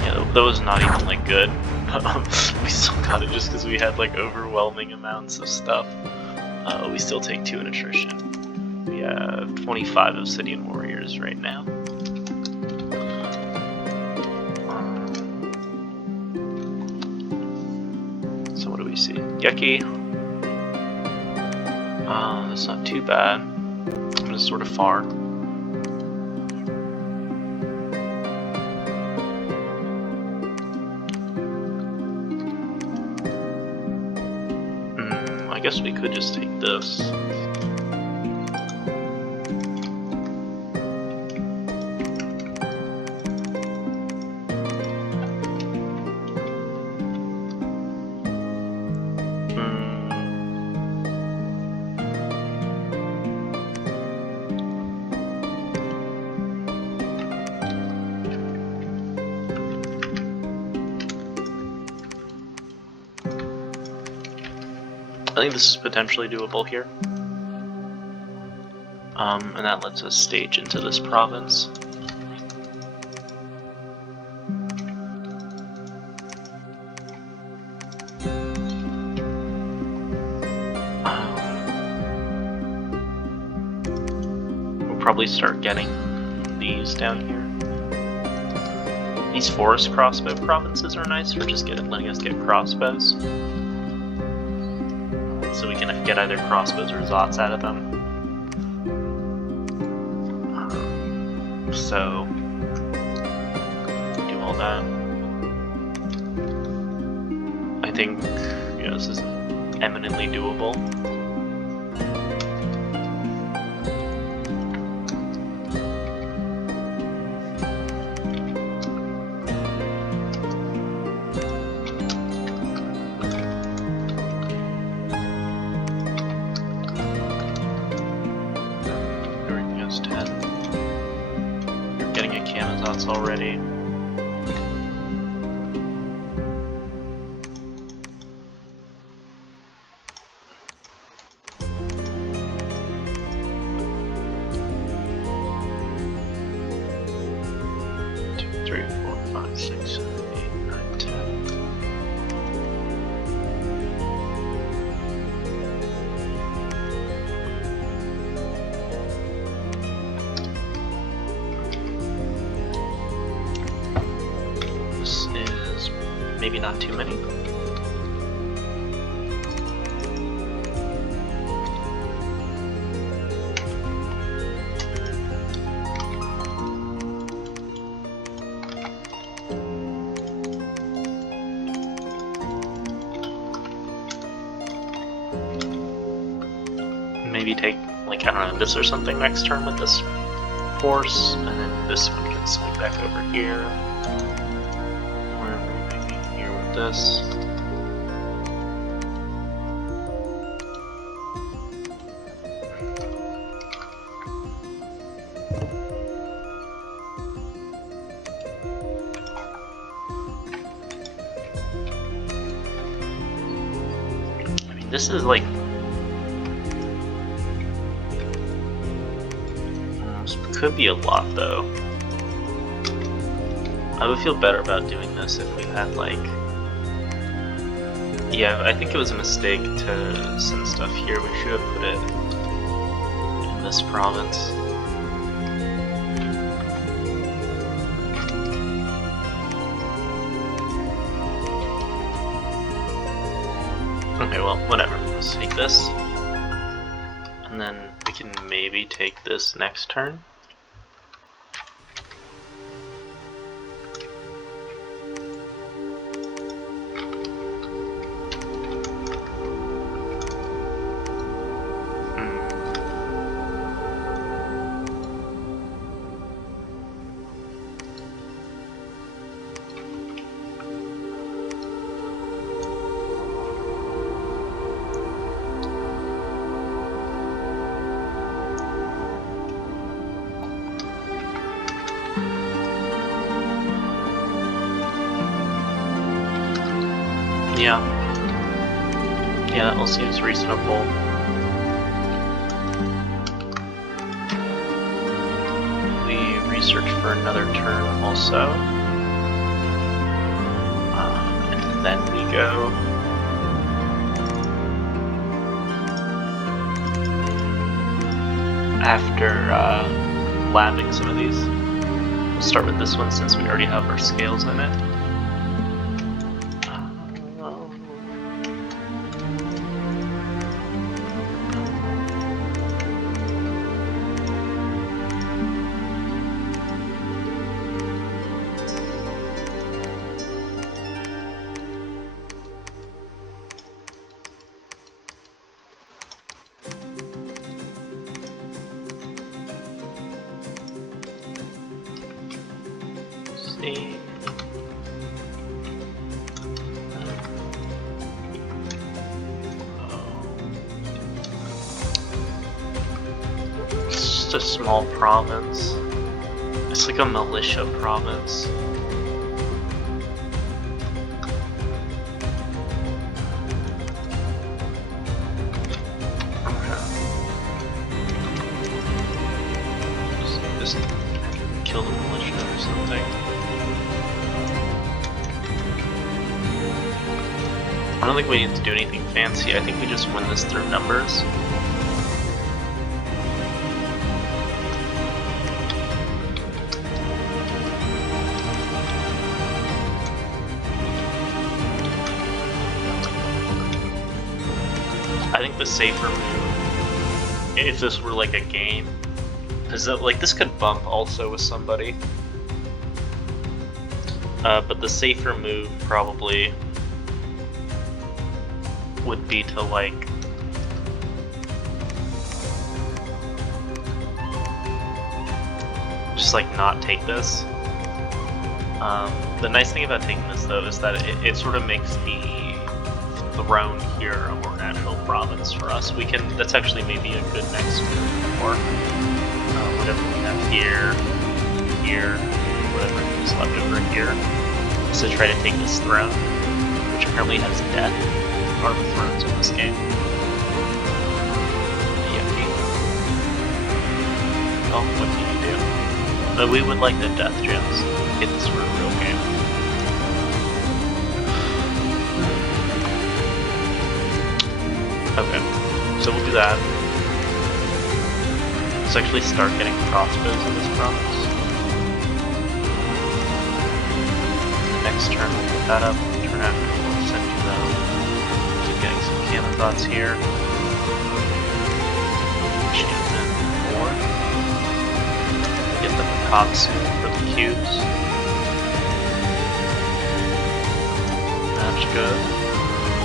Yeah, that was not even like good. We still got it just because we had like overwhelming amounts of stuff. We still take 2 in attrition. We have 25 Obsidian Warriors right now. So what do we see? Yeki. That's not too bad. I'm just sort of far. I guess we could just take this. I think this is potentially doable here. And that lets us stage into this province. We'll probably start getting these down here. These forest crossbow provinces are nice for just letting us get crossbows. So we can get either crossbows or zots out of them. So, do all that. I think, this is eminently doable. Already. maybe not too many. Maybe take, like, I don't know, this or something next turn with this force, and then this one can swing back over here. Or maybe here with this. I mean, this is like could be a lot though. I would feel better about doing this if we had like... Yeah, I think it was a mistake to send stuff here. We should have put it in this province. Okay, well, whatever. Let's take this. And then we can maybe take this next turn. Yeah, that all seems reasonable. We research for another turn also. And then we go... After labbing some of these. We'll start with this one since we already have our scales in it. It's just a small province. It's like a militia province. Just kill the militia or something. I don't think we need to do anything fancy. I think we just win this through numbers. I think the safer move, if this were like a game, is that like this could bump also with somebody. But the safer move probably would be to like just like not take this. The nice thing about taking this though is that it sort of makes the throne here a more natural province for us. We can, that's actually maybe a good next move for whatever we have here, whatever is left over here, is to try to take this throne, which apparently has death. Are the thrones in this game? Yucky. Oh, what can you do? But we would like the death gems. Get this for a real game. Okay, so we'll do that. Let's actually start getting crossbows in this province. The next turn we'll put that up. Turn gonna have to send you though. Keep getting some cannon thoughts here. Enchantment 4. Get the macabre soon for the cubes. That's good.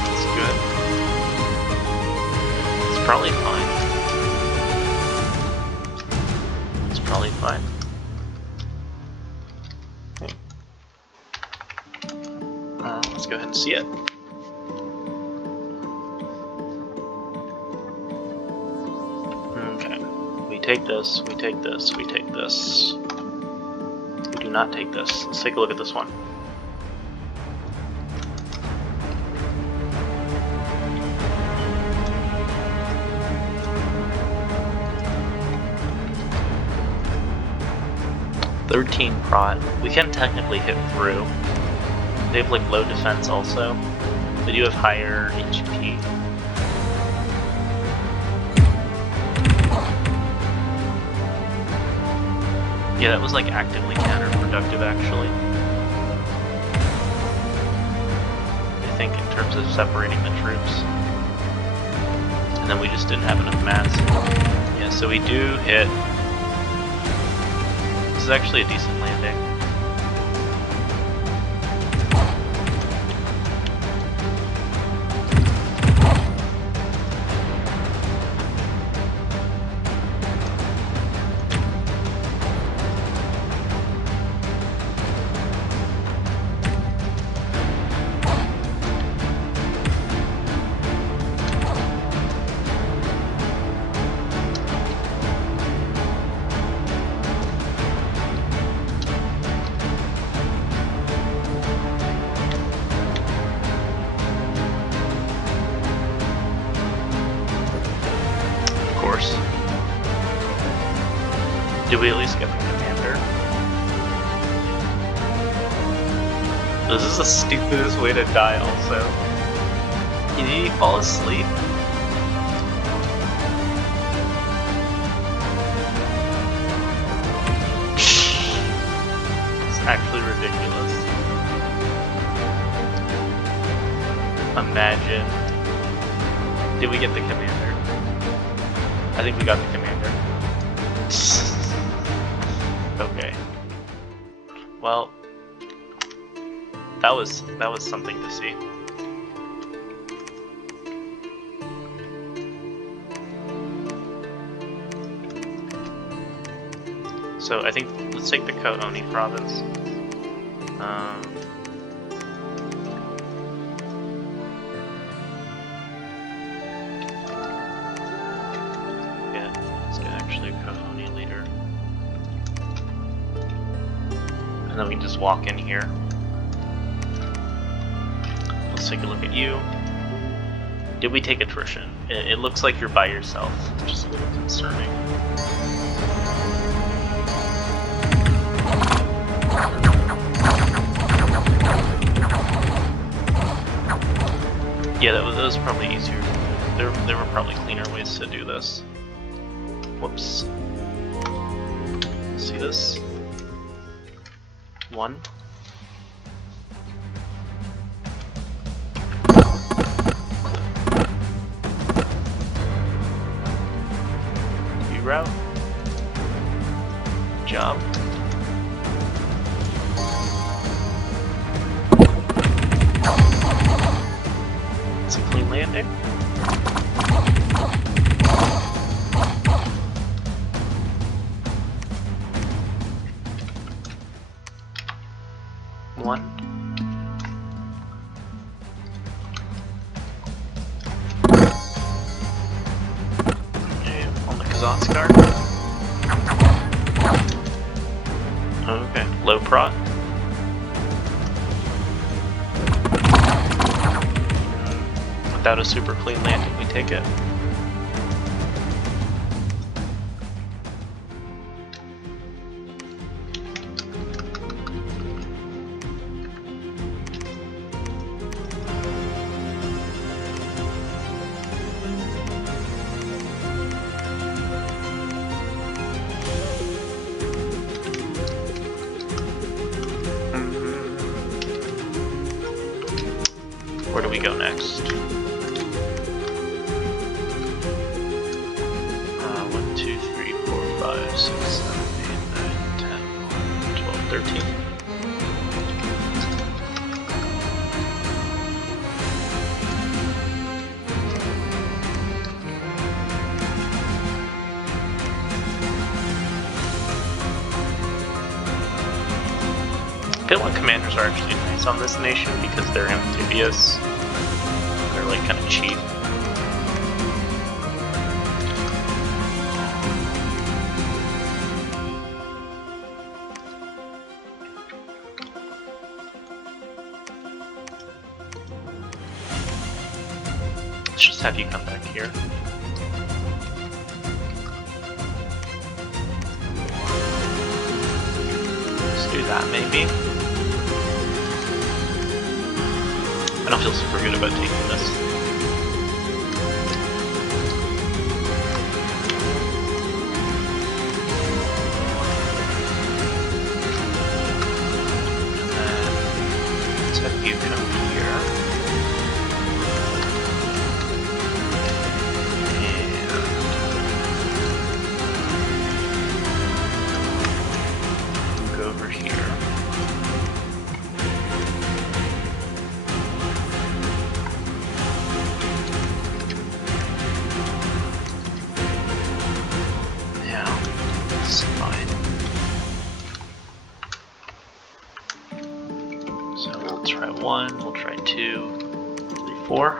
That's good. It's probably fine. It's probably fine. Let's go ahead and see it. Okay. We take this, we take this, we take this. We do not take this. Let's take a look at this one. "13 prod. We can technically hit through. They have like low defense also. They do have higher HP. Yeah, that was like actively counterproductive actually. I think in terms of separating the troops. And then we just didn't have enough mass. Yeah, so we do hit. This is actually a decent landing. Did we at least get the commander? This is the stupidest way to die also. Did he fall asleep? It's actually ridiculous. Imagine. Did we get the commander? I think we got the commander. Okay. Well, that was something to see. So I think let's take the Kooni province. Yeah, let's get actually a Kooni leader. And then we can just walk in here. Let's take a look at you. Did we take attrition? It looks like you're by yourself, which is a little concerning. Yeah, that was probably easier. There were probably cleaner ways to do this. Whoops. See this? 1. Reroute. Good job. It's a clean landing. One. Okay, on the Kazakhstan. Okay, low prot. Without a super clean landing, we take it. go next? 1, 2, 3, 4, 5, 6, 7, 8, 9, 10, 11, 12, 13. Finland commanders are actually nice on this nation because they're amphibious. They're like kind of cheap. Let's just have you come back here. Let's do that maybe. I don't feel super good about taking this. And then let's have you come here. And go over here. So we'll try 1, we'll try 2, 3, 4.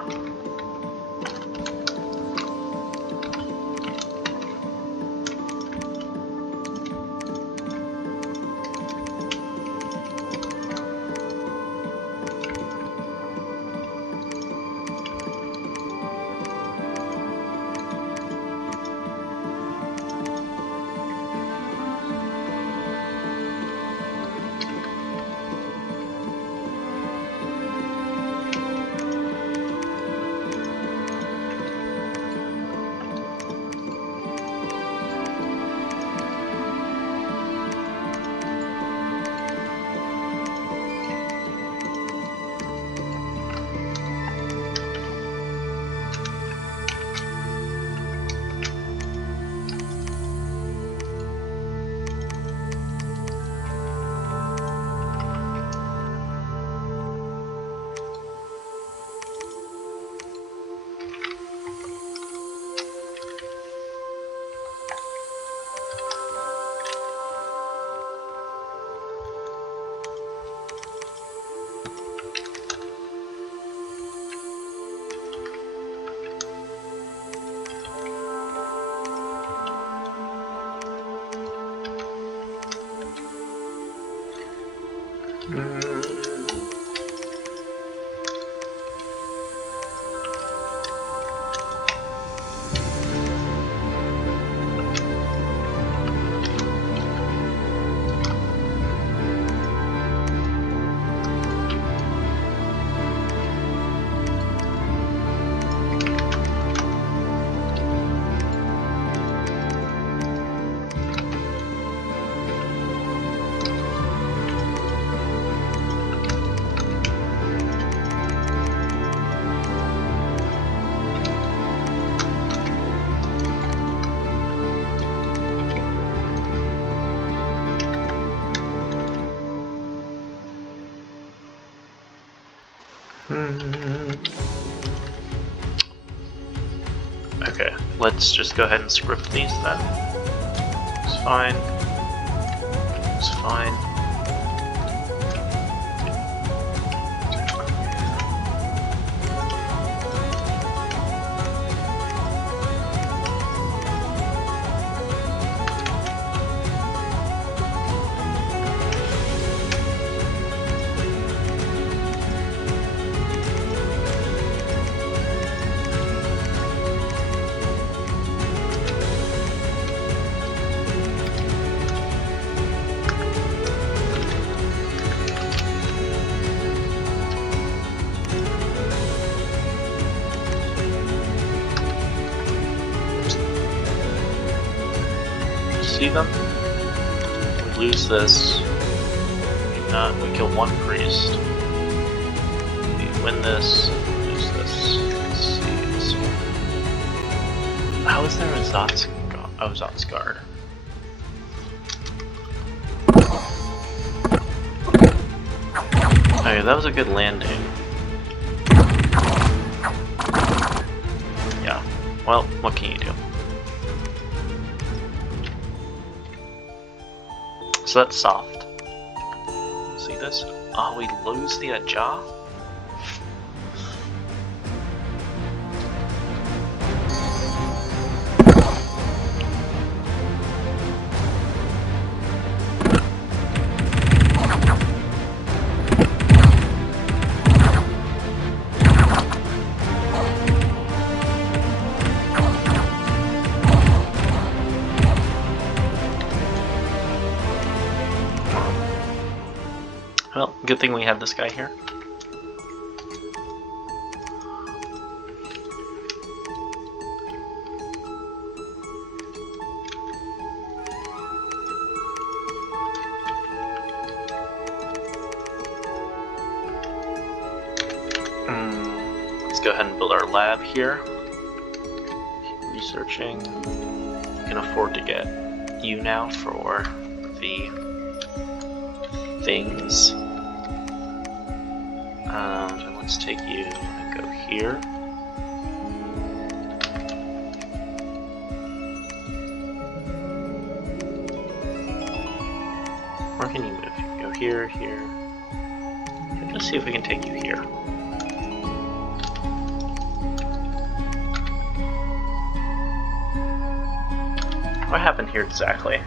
Okay, let's just go ahead and script these then. It's fine. It's fine. See them? We lose this. We kill one priest. We win this. Lose How is there a Zot's guard? Okay, that was a good landing. Yeah, well, what can you do? So that's soft. See this? Oh, we lose the jaw? Well, good thing we have this guy here. Let's go ahead and build our lab here. Keep researching. We can afford to get you now for the things. And let's take you and go here. Where can you move? You can go here, here. Let's see if we can take you here. What happened here exactly?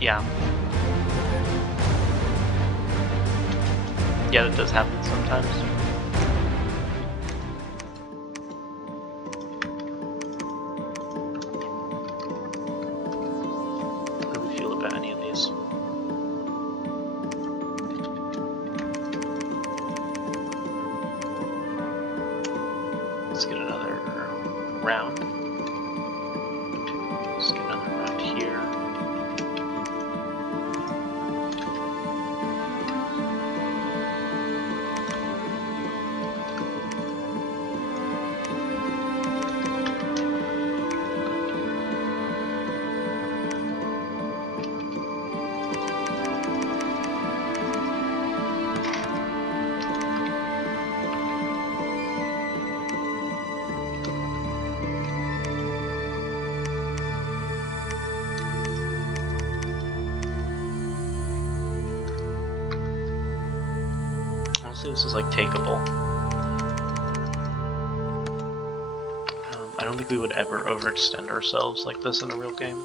Yeah. Yeah, that does happen sometimes. How do we feel about any of these? Let's get another round. Let's get another round here. This is like takeable. I don't think we would ever overextend ourselves like this in a real game.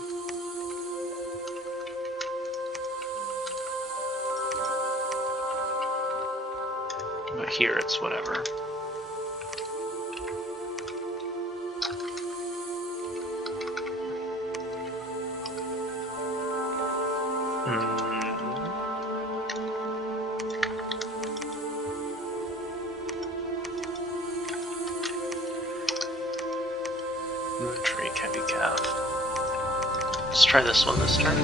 But here it's whatever. Tree can be calved. Let's try this one this turn.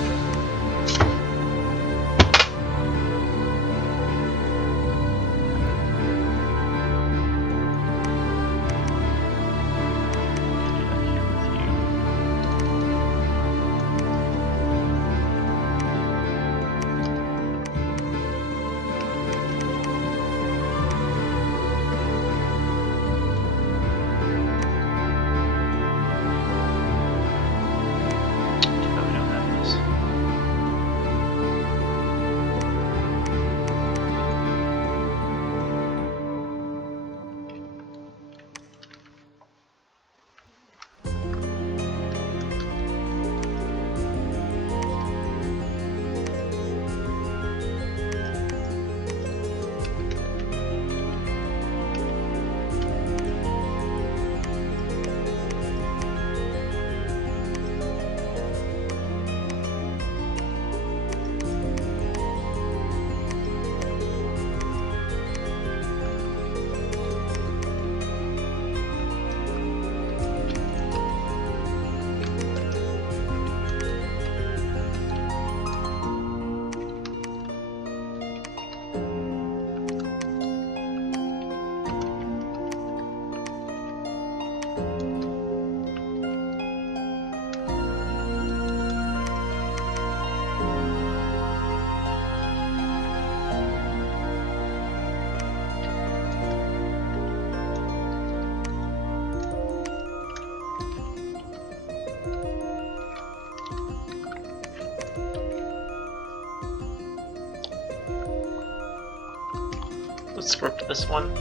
script this one.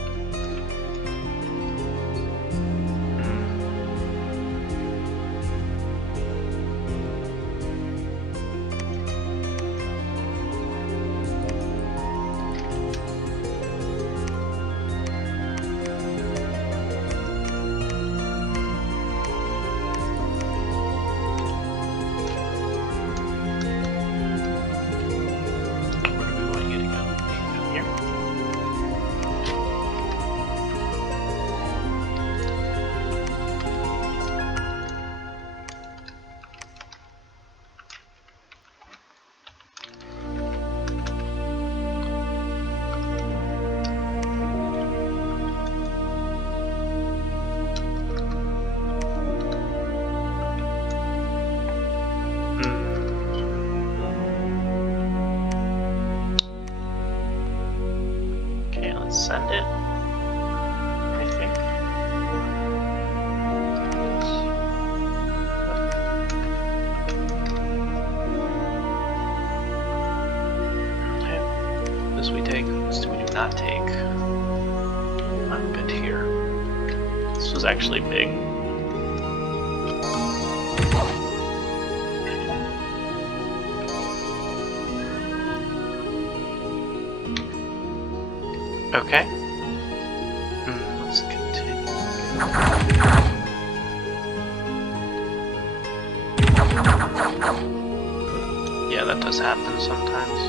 Send it, I think. Okay. This we take, this we do not take. I'm good here. This was actually big. Okay. Let's continue. Yeah, that does happen sometimes.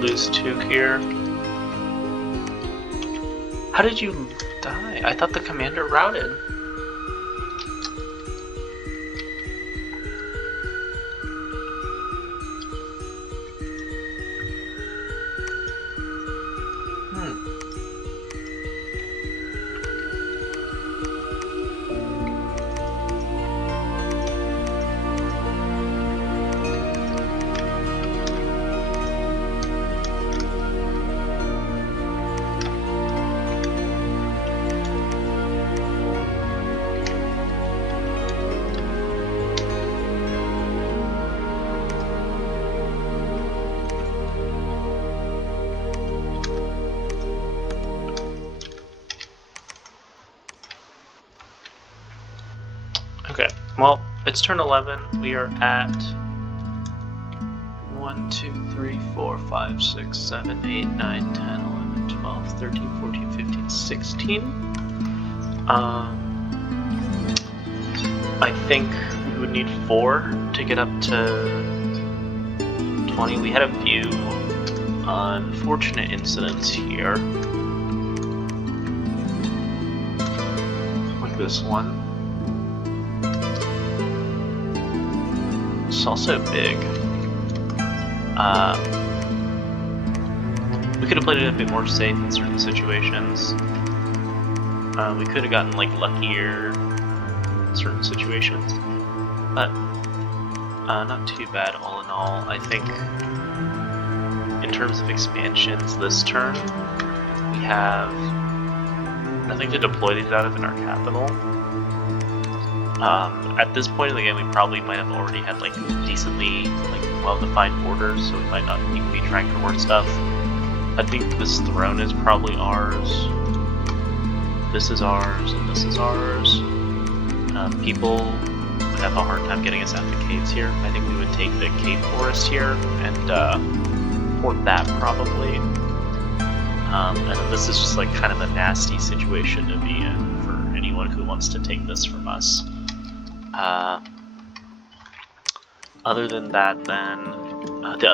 Lose 2 here. How did you die? I thought the commander routed. Okay, well, it's turn 11. We are at 1, 2, 3, 4, 5, 6, 7, 8, 9, 10, 11, 12, 13, 14, 15, 16. I think we would need 4 to get up to 20. We had a few unfortunate incidents here. Like this one. It's also big. We could have played it a bit more safe in certain situations. We could have gotten like luckier in certain situations, but not too bad all in all. I think in terms of expansions this turn, we have nothing to deploy these out of in our capital. At this point in the game, we probably might have already had like decently well-defined borders, so we might not need to be trying for more stuff. I think this throne is probably ours. This is ours, and this is ours. People would have a hard time getting us out the caves here. I think we would take the cave forest here and port that probably. And then this is just like kind of a nasty situation to be in for anyone who wants to take this from us. Other than that, then the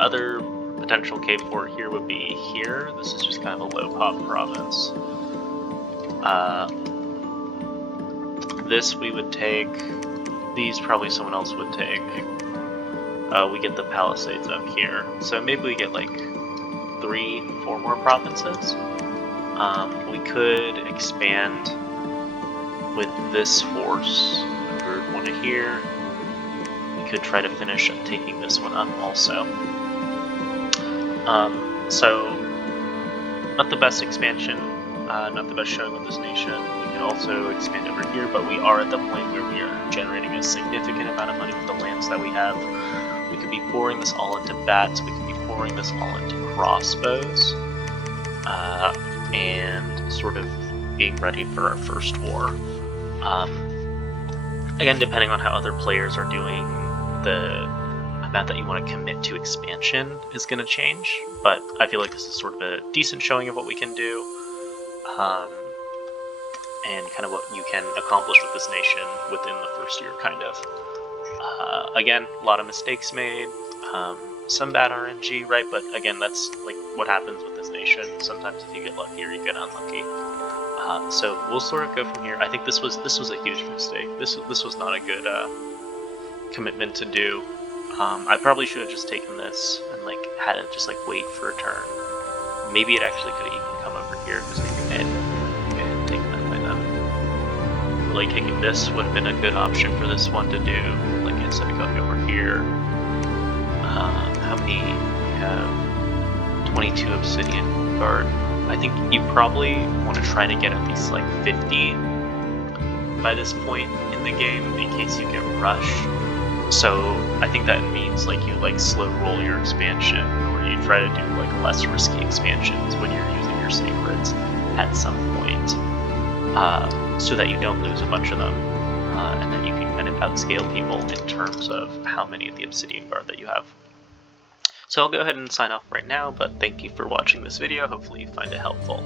other potential cave port here would be here. This is just kind of a low pop province. This we would take. These probably someone else would take. We get the Palisades up here, so maybe we get like 3, 4 more provinces. We could expand with this force. Third one here. We could try to finish taking this one up also. So not the best expansion, not the best showing with this nation. We could also expand over here, but we are at the point where we are generating a significant amount of money with the lands that we have. We could be pouring this all into bats, we could be pouring this all into crossbows, and sort of being ready for our first war. Again, depending on how other players are doing, the amount that you want to commit to expansion is going to change, but I feel like this is sort of a decent showing of what we can do, and kind of what you can accomplish with this nation within the first year, kind of. Again, a lot of mistakes made, some bad RNG, right? But again, that's like what happens with this nation. Sometimes if you get lucky or you get unlucky. So we'll sort of go from here. I think this was a huge mistake. This was not a good commitment to do. I probably should have just taken this and like had it just like wait for a turn. Maybe it actually could have even come over here because we could have taken that by then. Like taking this would have been a good option for this one to do. Like instead of going over here. How many? We have 22 obsidian guard. I think you probably want to try to get at least like 50 by this point in the game in case you get rushed. So I think that means like you like slow roll your expansion, or you try to do like less risky expansions when you're using your sacreds at some point, so that you don't lose a bunch of them, and then you can kind of outscale people in terms of how many of the obsidian guard that you have. So I'll go ahead and sign off right now, but thank you for watching this video. Hopefully you find it helpful.